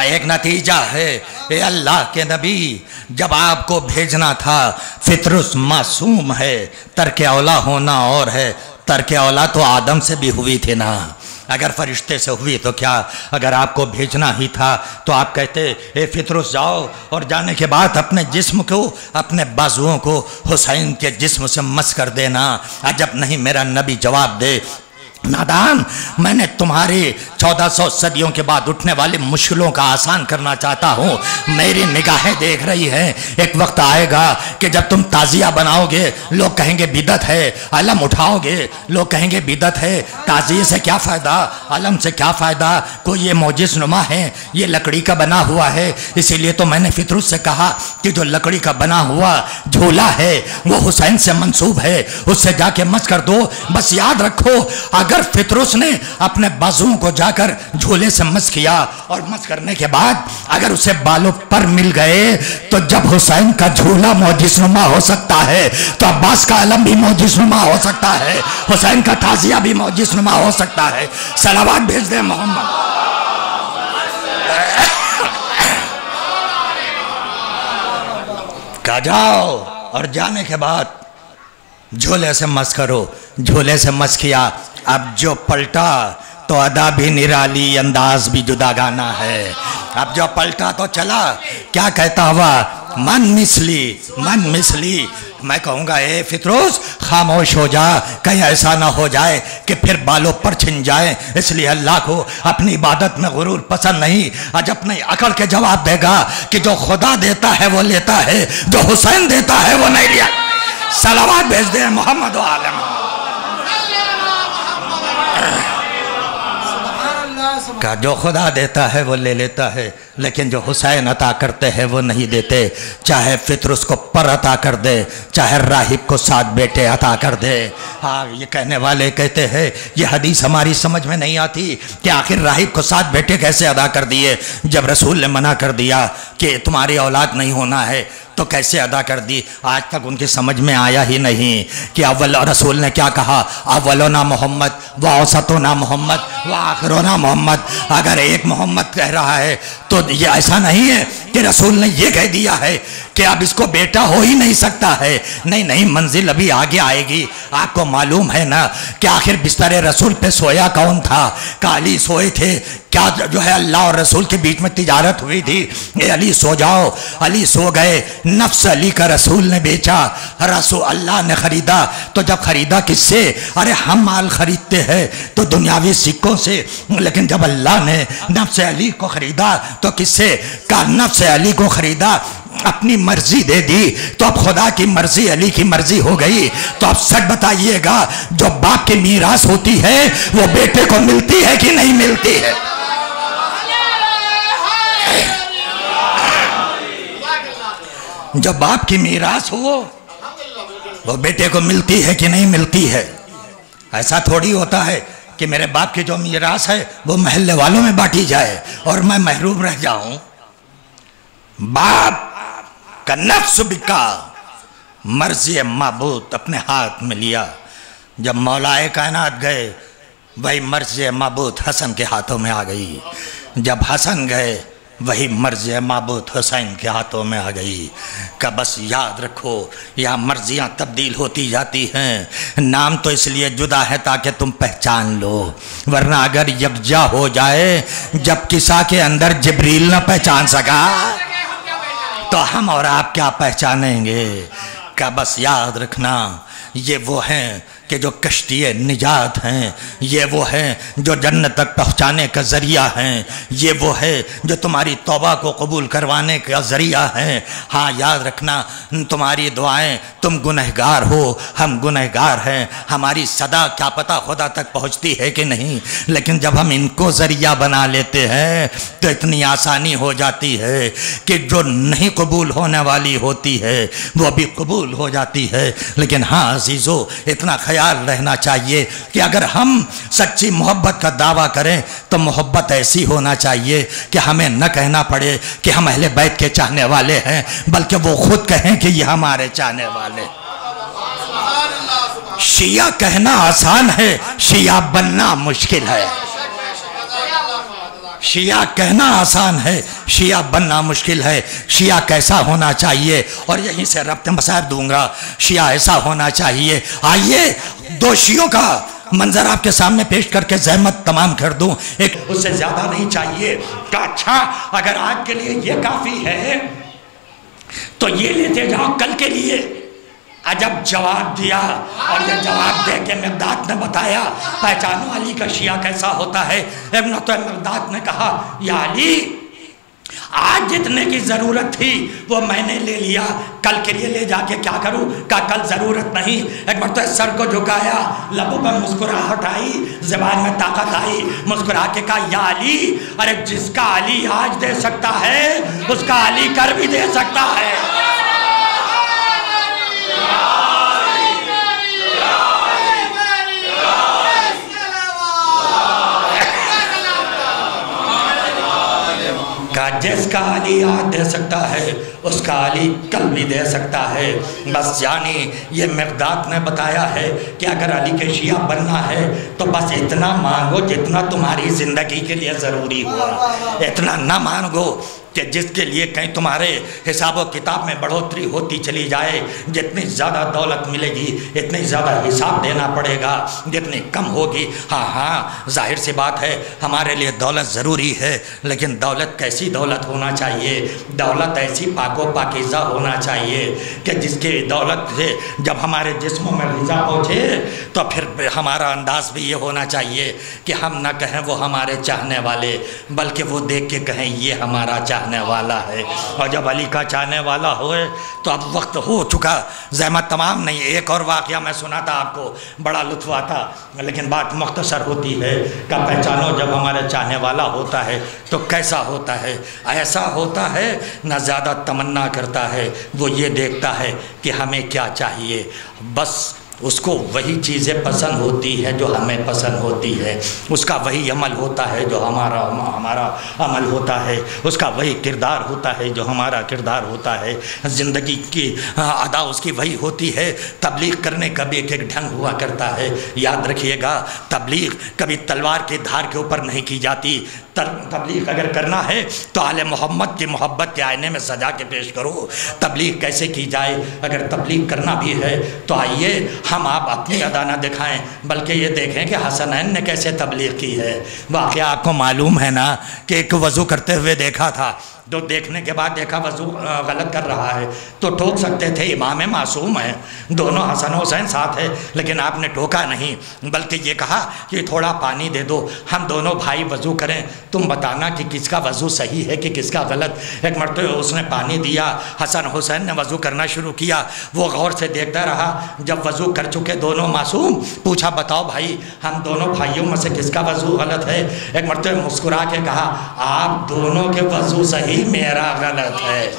ایک نتیجہ ہے، اے اللہ کے نبی جب آپ کو بھیجنا تھا، فطرس معصوم ہے، ترک اولا ہونا اور ہے، ترک اولا تو آدم سے بھی ہوئی تھی نا، اگر فرشتے سے ہوئی تو کیا، اگر آپ کو بھیجنا ہی تھا تو آپ کہتے اے فطرس جاؤ، اور جانے کے بعد اپنے جسم کو، اپنے بازوؤں کو حسین کے جسم سے مس کر دینا۔ عجب نہیں میرا نبی جواب دے، نادان، میں نے تمہاری 1400 صدیوں کے بعد اٹھنے والے مشکلوں کا آسان کرنا چاہتا ہوں، میری نگاہیں دیکھ رہی ہیں، ایک وقت آئے گا کہ جب تم تعزیہ بناؤ گے لوگ کہیں گے بدعت ہے، علم اٹھاؤ گے لوگ کہیں گے بدعت ہے، تعزیے سے کیا فائدہ، علم سے کیا فائدہ، کوئی یہ معجز نما ہے، یہ لکڑی کا بنا ہوا ہے، اسی لیے تو میں نے فطرس سے کہا کہ جو لکڑی کا بنا ہوا جھولا ہے وہ حسین سے منسوب ہے، اس سے جا کے مس کر دو۔ بس یاد رکھو اگر فطرس نے اپنے بازوؤں کو جا کر جھولے سے مس کیا اور مس کرنے کے بعد اگر اسے بالوں پر مل گئے تو جب حسین کا جھولا معجز نما ہو سکتا ہے تو عباس کا علم بھی معجز نما ہو سکتا ہے، حسین کا تعزیہ بھی معجز نما ہو سکتا ہے۔ صلوات بھیج دیں محمد۔ کہا جاؤ، اور جانے کے بعد جھولے سے مس کرو، جھولے سے مس کیا، اب جو پلٹا تو ادا بھی نرالی، انداز بھی جدا گانا ہے، اب جو پلٹا تو چلا، کیا کہتا ہوا، من مثلی، من مثلی، میں کہوں گا اے فطرس خاموش ہو جا، کہیں ایسا نہ ہو جائے کہ پھر بالوں پر چھن جائیں، اس لیے اللہ کو اپنی عبادت میں غرور پسند نہیں، آج اپنی عقل کے جواب دے گا کہ جو خدا دیتا ہے وہ لیتا ہے، جو حسین دیتا ہے وہ نہیں لیا۔ صلوات بھیج دیں محمد و آل محمد۔ کہ جو خدا دیتا ہے وہ لے لیتا ہے، لیکن جو حسین عطا کرتے ہیں وہ نہیں دیتے، چاہے فطرس کو پر عطا کر دے، چاہے راہب کو 7 بیٹے عطا کر دے۔ ہاں یہ کہنے والے کہتے ہیں یہ حدیث ہماری سمجھ میں نہیں آتی کہ آخر راہب کو 7 بیٹے کیسے عطا کر دیے، جب رسول نے منع کر دیا کہ تمہاری اولاد نہیں ہونا ہے تو کیسے ادا کر دی، آج تک ان کی سمجھ میں آیا ہی نہیں کہ اول رسول نے کیا کہا، اولنا محمد و اوسطنا محمد و آخرنا محمد۔ اگر ایک محمد کہہ رہا ہے تو یہ ایسا نہیں ہے کہ رسول نے یہ کہہ دیا ہے کہ اب اس کو بیٹا ہو ہی نہیں سکتا ہے، نہیں نہیں، منزل ابھی آگے آئے گی۔ آپ کو معلوم ہے نا کہ آخر بستر رسول پہ سویا کون تھا، کہ علی سوئے تھے، کیا جو ہے اللہ اور رسول کے بیچ میں تجارت ہوئی تھی، اے علی سو جاؤ، علی سو گئے، نفس علی کا رسول نے بیچا، رسول اللہ نے خریدا، تو جب خریدا کس سے، ارے ہم مال خریدتے ہیں تو دنیاوی سکوں سے، لیکن جب اللہ نے نفس علی کو خریدا تو کس سے، کہ نفس علی کو خریدا، اپنی مرضی دے دی، تو اب خدا کی مرضی علی کی مرضی ہو گئی۔ تو اب سچ بتائیے گا جو باپ کی میراث ہوتی ہے وہ بیٹے کو ملتی ہے کہ نہیں ملتی ہے؟ جو باپ کی میراث ہو وہ بیٹے کو ملتی ہے کہ نہیں ملتی ہے؟ ایسا تھوڑی ہوتا ہے کہ میرے باپ کی جو میراث ہے وہ محلے والوں میں بانٹی جائے اور میں محروم رہ جاؤں۔ باپ کا نفس بکا، مرضی معبود اپنے ہاتھ میں لیا، جب مولائے کائنات گئے وہی مرضی معبود حسن کے ہاتھوں میں آ گئی، جب حسن گئے وہی مرضی معبود حسین کے ہاتھوں میں آ گئی۔ کہ بس یاد رکھو یہاں مرضیاں تبدیل ہوتی جاتی ہیں، نام تو اس لیے جدا ہے تاکہ تم پہچان لو، ورنہ اگر یکجا ہو جائے، جب کسا کے اندر جبریل نہ پہچان سکا تو ہم اور آپ کیا پہچانیں گے؟ کہ بس یاد رکھنا یہ وہ ہیں کہ جو کشتی نجات ہیں، یہ وہ ہیں جو جنت تک پہنچانے کا ذریعہ ہیں، یہ وہ ہے جو تمہاری توبہ کو قبول کروانے کا ذریعہ ہیں۔ ہاں یاد رکھنا تمہاری دعائیں، تم گنہگار ہو، ہم گنہگار ہیں، ہماری صدا کیا پتہ خدا تک پہنچتی ہے کہ نہیں، لیکن جب ہم ان کو ذریعہ بنا لیتے ہیں تو اتنی آسانی ہو جاتی ہے کہ جو نہیں قبول ہونے والی ہوتی ہے وہ بھی قبول ہو جاتی ہے۔ لیکن ہاں عزیزو اتنا خیال رہنا چاہیے کہ اگر ہم سچی محبت کا دعویٰ کریں تو محبت ایسی ہونا چاہیے کہ ہمیں نہ کہنا پڑے کہ ہم اہل بیت کے چاہنے والے ہیں، بلکہ وہ خود کہیں کہ یہ ہمارے چاہنے والے۔ شیعہ کہنا آسان ہے، شیعہ بننا مشکل ہے۔ شیعہ کہنا آسان ہے، شیعہ بننا مشکل ہے۔ شیعہ کیسا ہونا چاہیے، اور یہیں سے ربط مسائب دوں گا۔ شیعہ ایسا ہونا چاہیے، آئیے دو شیعوں کا منظر آپ کے سامنے پیش کر کے زحمت تمام کر دوں۔ ایک اس سے زیادہ نہیں چاہیے کہ اچھا اگر آج کے لیے یہ کافی ہے تو یہ لیتے جاؤ کل کے لیے۔ عجب جواب دیا، اور یہ جواب دے کے مقداد نے بتایا پہچانو علی کا شیعہ کیسا ہوتا ہے۔ ابن مقداد نے کہا یا علی، آج جتنے کی ضرورت تھی وہ میں نے لے لیا، کل کے لیے لے جا کے کیا کروں؟ کہا کل ضرورت نہیں۔ ایک مرتبہ سر کو جھکایا، لبوں پر مسکراہٹ آئی، زبان میں طاقت آئی، مسکرا کے کہا یا علی، ارے جس کا علی آج دے سکتا ہے اس کا علی کر بھی دے سکتا ہے۔ جس کا علی آج دے سکتا ہے اس کا علی کل بھی دے سکتا ہے۔ بس یعنی یہ مقداد نے بتایا ہے کہ اگر علی کے شیعہ بننا ہے تو بس اتنا مانگو جتنا تمہاری زندگی کے لیے ضروری ہوا، اتنا نہ مانگو کہ جس کے لیے کہیں تمہارے حساب و کتاب میں بڑھوتری ہوتی چلی جائے۔ جتنی زیادہ دولت ملے گی اتنی زیادہ حساب دینا پڑے گا، جتنی کم ہوگی۔ ہاں ظاہر سی بات ہے ہمارے لیے دولت ضروری ہے، لیکن دولت کیسی دولت ہونا چاہیے؟ دولت ایسی پاک و پاکیزہ ہونا چاہیے کہ جس کی دولت سے جب ہمارے جسموں میں غذا پہنچے تو پھر ہمارا انداز بھی یہ ہونا چاہیے کہ ہم نہ کہیں وہ ہمارے چاہنے والے، بلکہ وہ دیکھ کے کہیں یہ ہمارا چاہنے والا ہے۔ اور جب علی کا چاہنے والا ہوئے تو اب وقت ہو چکا، زحمت تمام نہیں۔ ایک اور واقعہ میں سنا تھا آپ کو، بڑا لطف آتا، لیکن بات مختصر ہوتی ہے کہ پہچانو جب ہمارے چاہنے والا ہوتا ہے تو کیسا ہوتا ہے؟ ایسا ہوتا ہے نہ زیادہ تمنا کرتا ہے، وہ یہ دیکھتا ہے کہ ہمیں کیا چاہیے، بس اس کو وہی چیزیں پسند ہوتی ہے جو ہمیں پسند ہوتی ہے، اس کا وہی عمل ہوتا ہے جو ہمارا عمل ہوتا ہے، اس کا وہی کردار ہوتا ہے جو ہمارا کردار ہوتا ہے، زندگی کی ادا اس کی وہی ہوتی ہے۔ تبلیغ کرنے کا بھی ایک ڈھنگ ہوا کرتا ہے، یاد رکھیے گا تبلیغ کبھی تلوار کی دھار کے اوپر نہیں کی جاتی۔ تبلیغ اگر کرنا ہے تو آل محمد کی محبت کے آئینے میں سجا کے پیش کرو۔ تبلیغ کیسے کی جائے؟ اگر تبلیغ کرنا بھی ہے تو آئیے ہم آپ اپنی ادا نہ دکھائیں، بلکہ یہ دیکھیں کہ حسنین نے کیسے تبلیغ کی ہے۔ واقعہ آپ کو معلوم ہے نا کہ ایک وضو کرتے ہوئے دیکھا تھا، تو دیکھنے کے بعد دیکھا وضو غلط کر رہا ہے تو ٹوک سکتے تھے، امام معصوم ہیں، دونوں حسن حسین ساتھ ہیں، لیکن آپ نے ٹوکا نہیں، بلکہ یہ کہا کہ تھوڑا پانی دے دو، ہم دونوں بھائی وضو کریں، تم بتانا کہ کس کا وضو صحیح ہے کہ کس کا غلط۔ ایک مرتبہ اس نے پانی دیا، حسن حسین نے وضو کرنا شروع کیا، وہ غور سے دیکھتا رہا، جب وضو کر چکے دونوں معصوم، پوچھا بتاؤ بھائی ہم دونوں بھائیوں میں سے کس کا وضو غلط ہے؟ ایک مرتبہ مسکرا کے کہا آپ دونوں کے وضو صحیح، میرا غلط ہے۔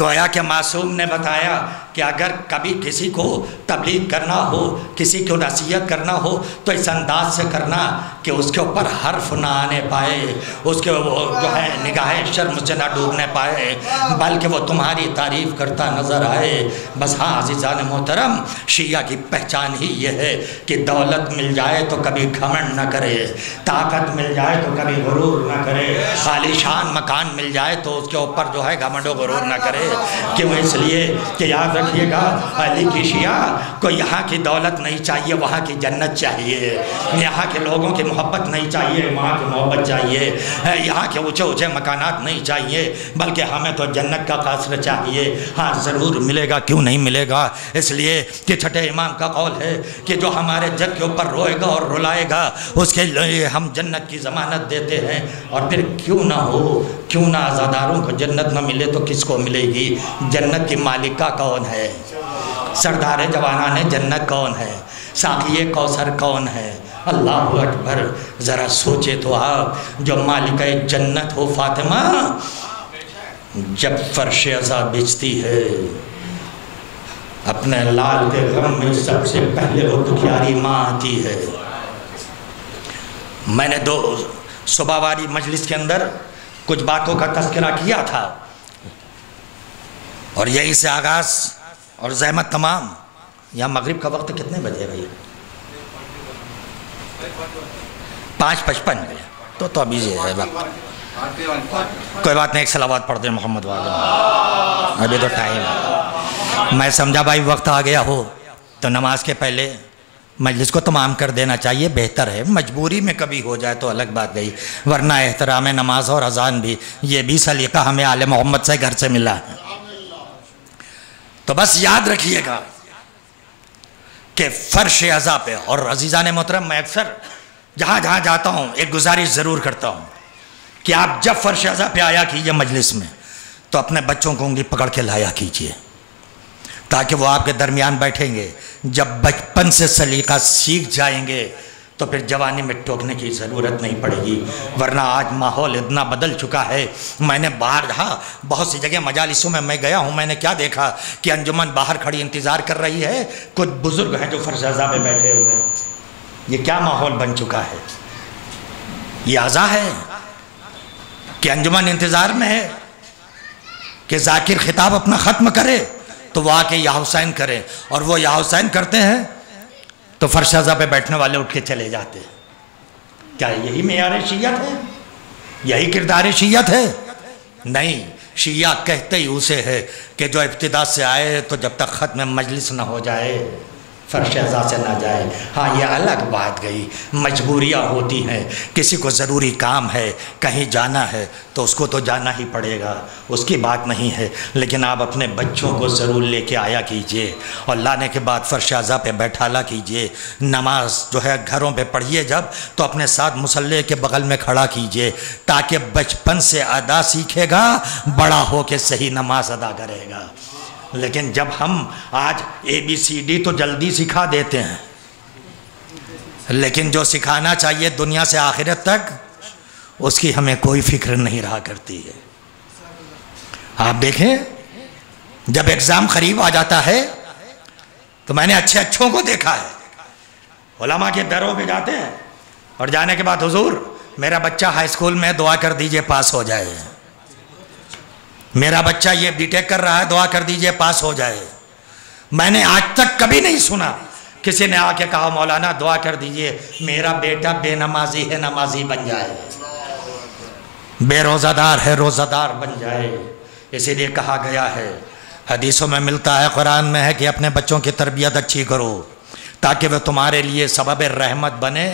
گویا کہ معصوم نے بتایا کہ اگر کبھی کسی کو تبلیغ کرنا ہو، کسی کو نصیحت کرنا ہو تو اس انداز سے کرنا کہ اس کے اوپر حرف نہ آنے پائے، اس کے جو ہے نگاہ شرم سے نہ ڈوبنے پائے، بلکہ وہ تمہاری تعریف کرتا نظر آئے۔ بس ہاں عزیزان محترم، شیعہ کی پہچان ہی یہ ہے کہ دولت مل جائے تو کبھی گھمنڈ نہ کرے، طاقت مل جائے تو کبھی غرور نہ کرے، عالی شان مکان مل جائے تو اس کے اوپر جو ہے گھمنڈ و غرور نہ کرے۔ کیوں؟ اس لیے کہ یاد رکھیے گا علی کی شیعہ کو یہاں کی دولت نہیں چاہیے، وہاں کی جنت چاہیے، یہاں کے لوگوں کی محبت نہیں چاہیے، وہاں کی محبت چاہیے، یہاں کے اونچے اونچے مکانات نہیں چاہیے، بلکہ ہمیں تو جنت کا قاصر چاہیے۔ ہاں ضرور ملے گا، کیوں نہیں ملے گا؟ اس لیے کہ چھٹے امام کا قول ہے کہ جو ہمارے جد کے اوپر روئے گا اور رلائے گا اس کے لیے ہم جنت کی ضمانت دیتے ہیں۔ اور پھر کیوں نہ ہو، کیوں نہ عزاداروں کو جنت نہ ملے تو کس کو ملے گی؟ جنت کی مالکہ کون ہے؟ سردار جوانان جنت کون ہے؟ ساقی کوثر کون ہے؟ اللہ اکبر! ذرا سوچے تو آپ، جو مالکہ جنت ہو فاطمہ، جب فرش عزا بچتی ہے اپنے لال کے غم میں سب سے پہلے وہ دکھیاری ماں آتی ہے۔ میں نے صبح والی مجلس کے اندر کچھ باتوں کا تذکرہ کیا تھا، اور یہی سے آغاز اور زحمت تمام۔ یہاں مغرب کا وقت کتنے بجے بھائی؟ 5:55 بجے۔ تو ابھی یہ ہے وقت، کوئی بات نہیں، ایک صلوات پڑھ دیں محمد والے، ابھی تو ٹائم ہے۔ میں سمجھا بھائی وقت آ گیا ہو تو نماز کے پہلے مجلس کو تمام کر دینا چاہیے، بہتر ہے۔ مجبوری میں کبھی ہو جائے تو الگ بات گئی، ورنہ احترام نماز اور اذان بھی، یہ بھی سلیقہ ہمیں آل محمد سے گھر سے ملا ہے۔ تو بس یاد رکھیے گا کہ فرش عزا پہ، اور عزیزان محترم میں اکثر جہاں جہاں جاتا ہوں ایک گزارش ضرور کرتا ہوں کہ آپ جب فرش عزا پہ آیا کیجئے مجلس میں تو اپنے بچوں کو انگلی پکڑ کے لایا کیجئے، تاکہ وہ آپ کے درمیان بیٹھیں گے، جب بچپن سے سلیقہ سیکھ جائیں گے تو پھر جوانی میں ٹوکنے کی ضرورت نہیں پڑے گی۔ ورنہ آج ماحول اتنا بدل چکا ہے، میں نے باہر جہاں بہت سی جگہ مجالسوں میں گیا ہوں، میں نے کیا دیکھا کہ انجمن باہر کھڑی انتظار کر رہی ہے، کچھ بزرگ ہیں جو فرش عزا پہ بیٹھے ہوئے ہیں۔ یہ کیا ماحول بن چکا ہے؟ یہ عزا ہے کہ انجمن انتظار میں ہے کہ ذاکر خطاب اپنا ختم کرے تو وہ آ کے یا حسین کرے، اور وہ یا حسین کرتے ہیں تو فرش عزا پہ بیٹھنے والے اٹھ کے چلے جاتے ہیں۔ کیا یہی معیار شیعت ہے؟ یہی کردار شیعت ہے؟ نہیں، شیعہ کہتے ہی اسے ہے کہ جو ابتدا سے آئے تو جب تک ختم مجلس نہ ہو جائے فرش عزا سے نہ جائے۔ ہاں یہ الگ بات گئی، مجبوریاں ہوتی ہیں، کسی کو ضروری کام ہے، کہیں جانا ہے تو اس کو تو جانا ہی پڑے گا، اس کی بات نہیں ہے، لیکن آپ اپنے بچوں کو ضرور لے کے آیا کیجئے، اور لانے کے بعد فرش عزا پہ بیٹھالا کیجئے۔ نماز جو ہے گھروں پہ پڑھیے جب تو اپنے ساتھ مصلی کے بغل میں کھڑا کیجئے، تاکہ بچپن سے ادا سیکھے گا، بڑا ہو کے صحیح نماز ادا کرے گا۔ لیکن جب ہم آج ABCD تو جلدی سکھا دیتے ہیں، لیکن جو سکھانا چاہیے دنیا سے آخرت تک اس کی ہمیں کوئی فکر نہیں رہا کرتی ہے۔ آپ دیکھیں جب ایگزام قریب آ جاتا ہے تو میں نے اچھوں کو دیکھا ہے، علماء کے دروں پہ جاتے ہیں اور جانے کے بعد حضور میرا بچہ ہائی اسکول میں دعا کر دیجئے پاس ہو جائے، میرا بچہ یہ بی ٹیک کر رہا ہے دعا کر دیجئے پاس ہو جائے۔ میں نے آج تک کبھی نہیں سنا کسی نے آ کے کہا مولانا دعا کر دیجئے میرا بیٹا بے نمازی ہے نمازی بن جائے، بے روزہ دار ہے روزہ دار بن جائے۔ اسی لیے کہا گیا ہے، حدیثوں میں ملتا ہے، قرآن میں ہے کہ اپنے بچوں کی تربیت اچھی کرو تاکہ وہ تمہارے لیے سبب رحمت بنے،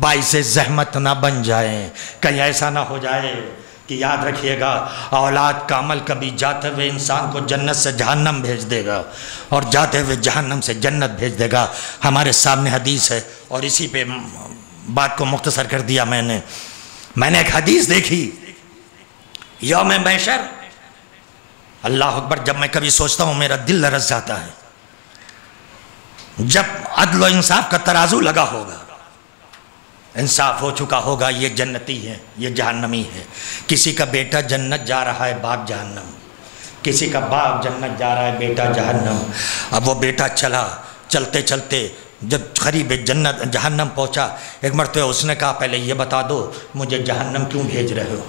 باعث زحمت نہ بن جائیں۔ کہیں ایسا نہ ہو جائے کہ یاد رکھیے گا اولاد کا عمل کبھی جاتے ہوئے انسان کو جنت سے جہنم بھیج دے گا اور جاتے ہوئے جہنم سے جنت بھیج دے گا۔ ہمارے سامنے حدیث ہے اور اسی پہ بات کو مختصر کر دیا میں نے ایک حدیث دیکھی یوم محشر، اللہ اکبر، جب میں کبھی سوچتا ہوں میرا دل لرز جاتا ہے۔ جب عدل و انصاف کا ترازو لگا ہوگا، انصاف ہو چکا ہوگا، یہ جنتی ہے یہ جہنمی ہے، کسی کا بیٹا جنت جا رہا ہے باپ جہنم، کسی کا باپ جنت جا رہا ہے بیٹا جہنم۔ اب وہ بیٹا چلتے چلتے جب قریب جنت جہنم پہنچا، ایک مرتبہ اس نے کہا پہلے یہ بتا دو مجھے جہنم کیوں بھیج رہے ہو؟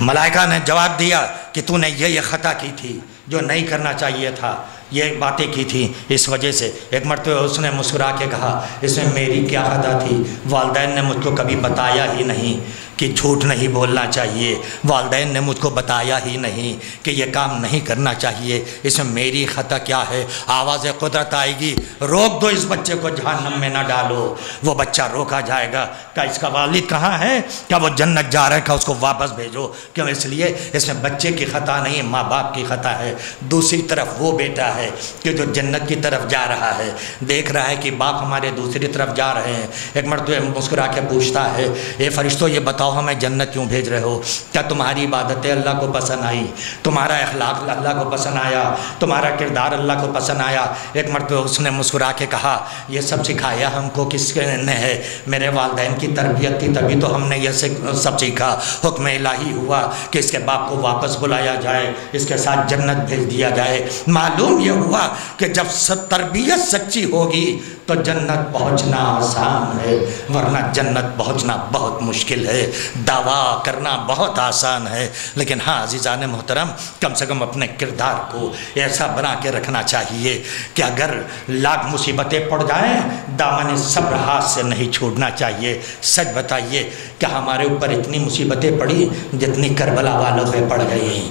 ملائکہ نے جواب دیا کہ تو نے یہ خطا کی تھی جو نہیں کرنا چاہیے تھا، یہ باتیں کی تھی اس وجہ سے۔ ایک مرتبہ اس نے مسکرا کے کہا اس میں میری کیا خطا تھی؟ والدین نے مجھ کو کبھی بتایا ہی نہیں کہ جھوٹ نہیں بولنا چاہیے، والدین نے مجھ کو بتایا ہی نہیں کہ یہ کام نہیں کرنا چاہیے، اس میں میری خطا کیا ہے؟ آواز قدرت آئے گی، روک دو اس بچے کو جہنم میں نہ ڈالو۔ وہ بچہ روکا جائے گا، کیا اس کا والد کہاں ہے؟ کیا وہ جنت جا رہا ہے؟ کیا اس کو واپس بھیجو؟ کیوں؟ اس لیے اس میں بچے کی خطا نہیں، ماں باپ کی خطا ہے۔ دوسری طرف وہ بیٹا ہے کہ جو جنت کی طرف جا رہا ہے، دیکھ رہا ہے کہ باپ ہمارے دوسری طرف جا رہے ہیں، ایک مرتبہ مسکرا کے پوچھتا ہے اے فرشتوں یہ بتاؤ ہمیں جنت کیوں بھیج رہے ہو؟ کیا تمہاری عبادتیں اللہ کو پسند آئی؟ تمہارا اخلاق اللہ کو پسند آیا؟ تمہارا کردار اللہ کو پسند آیا؟ ایک مرتبہ اس نے مسکرا کے کہا یہ سب سکھایا ہم کو کس نے ہے؟ میرے والدین کی تربیت تھی، تبھی تو ہم نے یہ سب سیکھا۔ حکم الہی ہوا کہ اس کے باپ کو واپس بلایا جائے، اس کے ساتھ جنت بھیج دیا جائے۔ معلوم یہ ہوا کہ جب تربیت سچی ہوگی تو جنت پہنچنا آسان ہے، ورنہ جنت پہنچنا بہت مشکل ہے۔ دعویٰ کرنا بہت آسان ہے، لیکن ہاں عزیزان محترم، کم سے کم اپنے کردار کو ایسا بنا کے رکھنا چاہیے کہ اگر لاکھ مصیبتیں پڑ جائیں دامن صبر ہاتھ سے نہیں چھوڑنا چاہیے۔ سچ بتائیے کہ ہمارے اوپر اتنی مصیبتیں پڑی جتنی کربلا والوں پہ پڑ گئی؟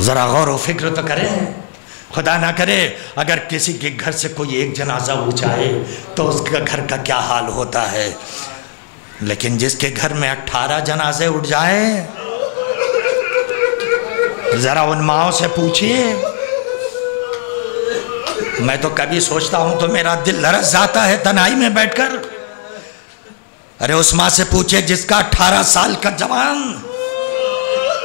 ذرا غور و فکر تو کریں۔ خدا نہ کرے اگر کسی کے گھر سے کوئی ایک جنازہ اٹھ جائے تو اس کے گھر کا کیا حال ہوتا ہے، لیکن جس کے گھر میں 18 جنازے اٹھ جائیں ذرا ان ماؤں سے پوچھئے۔ میں تو کبھی سوچتا ہوں تو میرا دل لرز جاتا ہے تنہائی میں بیٹھ کر۔ ارے اس ماں سے پوچھے جس کا 18 سال کا جوان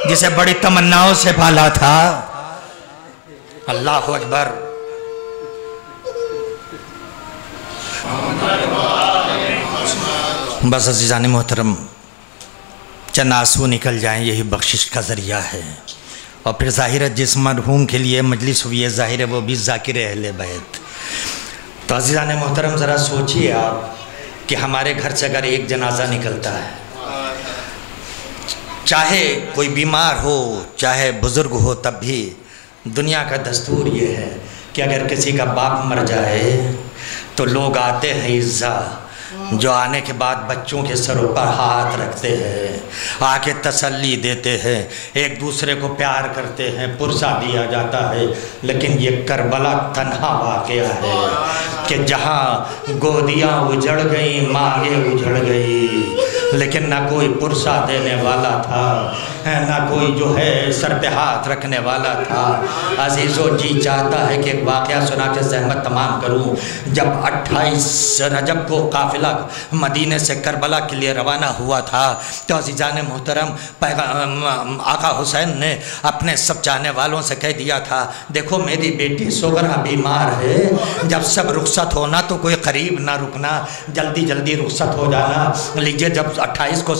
جسے بڑی تمناؤں سے پالا تھا۔ اللہ اکبر۔ بس عزیزان محترم، چند آنسو نکل جائیں یہی بخشش کا ذریعہ ہے، اور پھر ظاہر ہے جس مرحوم کے لیے مجلس ہوئی ہے ظاہر ہے وہ بھی ذاکر اہل بیت۔ تو عزیزان محترم ذرا سوچئے آپ کہ ہمارے گھر سے اگر ایک جنازہ نکلتا ہے، چاہے کوئی بیمار ہو چاہے بزرگ ہو، تب بھی دنیا کا دستور یہ ہے کہ اگر کسی کا باپ مر جائے تو لوگ آتے ہیں عزا، جو آنے کے بعد بچوں کے سروں پر ہاتھ رکھتے ہیں، آ کے تسلی دیتے ہیں، ایک دوسرے کو پیار کرتے ہیں، پرسہ دیا جاتا ہے۔ لیکن یہ کربلا تنہا واقعہ ہے کہ جہاں گودیاں اجڑ گئیں، مانگیں اجڑ گئی، لیکن نہ کوئی پرسہ دینے والا تھا، نہ کوئی جو ہے سر پہ ہاتھ رکھنے والا تھا۔ عزیزو جی چاہتا ہے کہ ایک واقعہ سنا کے زحمت تمام کروں۔ جب 28 رجب کو قافلہ مدینے سے کربلا کے لیے روانہ ہوا تھا تو عزیزان محترم آقا حسین نے اپنے سب چاہنے والوں سے کہہ دیا تھا، دیکھو میری بیٹی سغرا بیمار ہے، جب سب رخصت ہونا تو کوئی قریب نہ رکنا، جلدی جلدی رخصت ہو جانا۔ لیجئے جب 28 کو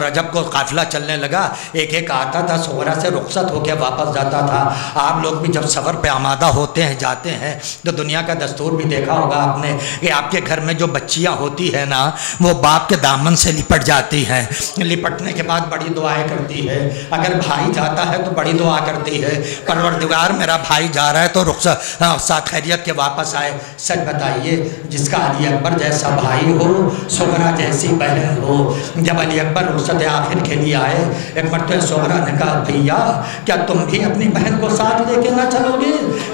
رجب کو قافلہ چلنے لگا، ایک ایک آتا تھا سغرا سے رخصت ہو کے واپس جاتا تھا۔ آپ لوگ بھی جب سفر پہ آمادہ ہوتے ہیں جاتے ہیں تو دنیا کا دستور بھی دیکھا ہوگا آپ نے کہ آپ کے گھر میں جو بچیاں ہوتی ہیں نا وہ باپ کے دامن سے لپٹ جاتی ہیں، لپٹنے کے بعد بڑی دعائیں کرتی ہے۔ اگر بھائی جاتا ہے تو بڑی دعا کرتی ہے، پروردگار میرا بھائی جا رہا ہے تو رخصت ساتھ خیریت کے واپس آئے۔ سچ بتائیے جس کا علی اکبر جیسا بھائی ہو، سغرا جیسی بہن ہو، جب علی اکبر رخصت آخر کے لیے آئے، ایک مرتبہ سغرا نے کہا بھیا کیا تم بھی اپنی بہن کو ساتھ لے کے نہ چلو گے،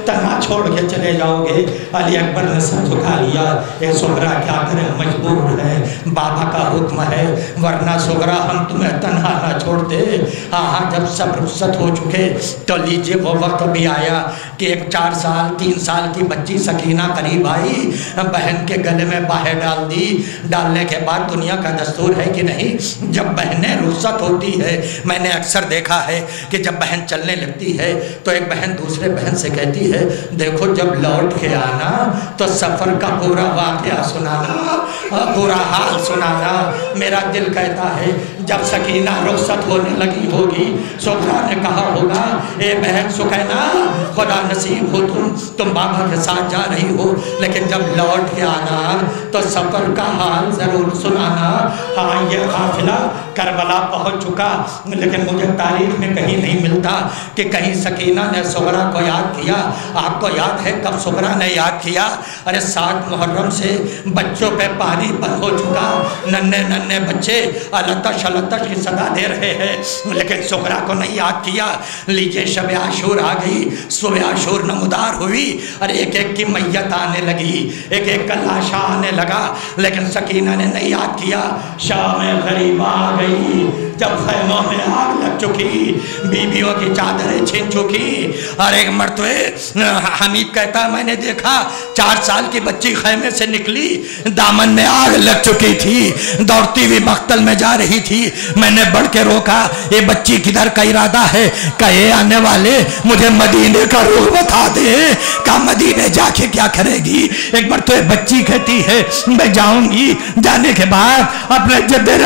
تنہا چھوڑ کے چلے جاؤ گے؟ علی اکبر نے سر جھکا لیا، اے سغرا کیا کریں مجبور ہے، بابا کا حکم ہے، ورنہ سغرا ہم تمہیں تنہا نہ چھوڑتے۔ ہاں جب سب رخصت ہو چکے تو لیجئے وہ وقت بھی آیا کہ ایک 4 سال 3 سال کی بچی سکینہ قریب آئی، بہن کے گلے میں باہیں ڈال دی۔ ڈالنے کے بعد دنیا کا دستور ہے کہ نہیں، جب بہنیں رخصت ہوتی ہے، میں نے اکثر دیکھا ہے کہ جب بہن چلنے لگتی ہے تو ایک بہن دوسرے بہن سے کہتی ہے دیکھو جب لوٹ کے آنا تو سفر کا پورا واقعہ سنانا، پورا حال سنانا۔ میرا دل کہتا ہے جب سکینہ رخصت ہونے لگی ہوگی، سغرا نے کہا ہوگا اے بہن سکینہ خدا نصیب ہو تم بابا کے ساتھ جا رہی ہو، لیکن جب لوٹ کے آنا تو سفر کا حال ضرور سنانا۔ ہاں یہ قافلہ کربلا پہنچ چکا، لیکن مجھے تاریخ میں کہیں نہیں ملتا کہ کہیں سکینہ نے سغرا کو یاد کیا۔ آپ کو یاد ہے کب سغرا نے یاد کیا؟ ارے 7 محرم سے بچوں پہ پانی بند ہو چکا، ننھے ننھے بچے التش التش کی صدا دے رہے ہیں، لیکن سغرا کو نہیں یاد کیا۔ لیجئے شب عاشور آ گئی، صبح عاشور نمودار ہوئی، اور ایک ایک کی میت آنے لگی، ایک ایک کا لاشا آنے لگا، لیکن سکینہ نے نہیں یاد کیا۔ شام غریب آ گئی، جب خیموں میں آگ لگ چکی، بیویوں کی چادریں چھن چکی، اور ایک مرتبہ حمید کہتا ہے میں نے دیکھا 4 سال کی بچی خیمے سے نکلی، دامن میں آگ لگ چکی تھی، دوڑتی ہوئی مقتل میں جا رہی تھی۔ میں نے بڑھ کے روکا یہ بچی کدھر کا ارادہ ہے؟ کہے آنے والے مجھے مدینے کا رخ بتا دے، کہا مدینے جا کے کیا کرے گی؟ ایک بار تو یہ بچی کہتی ہے میں جاؤں گی، جانے کے بعد اپنے جد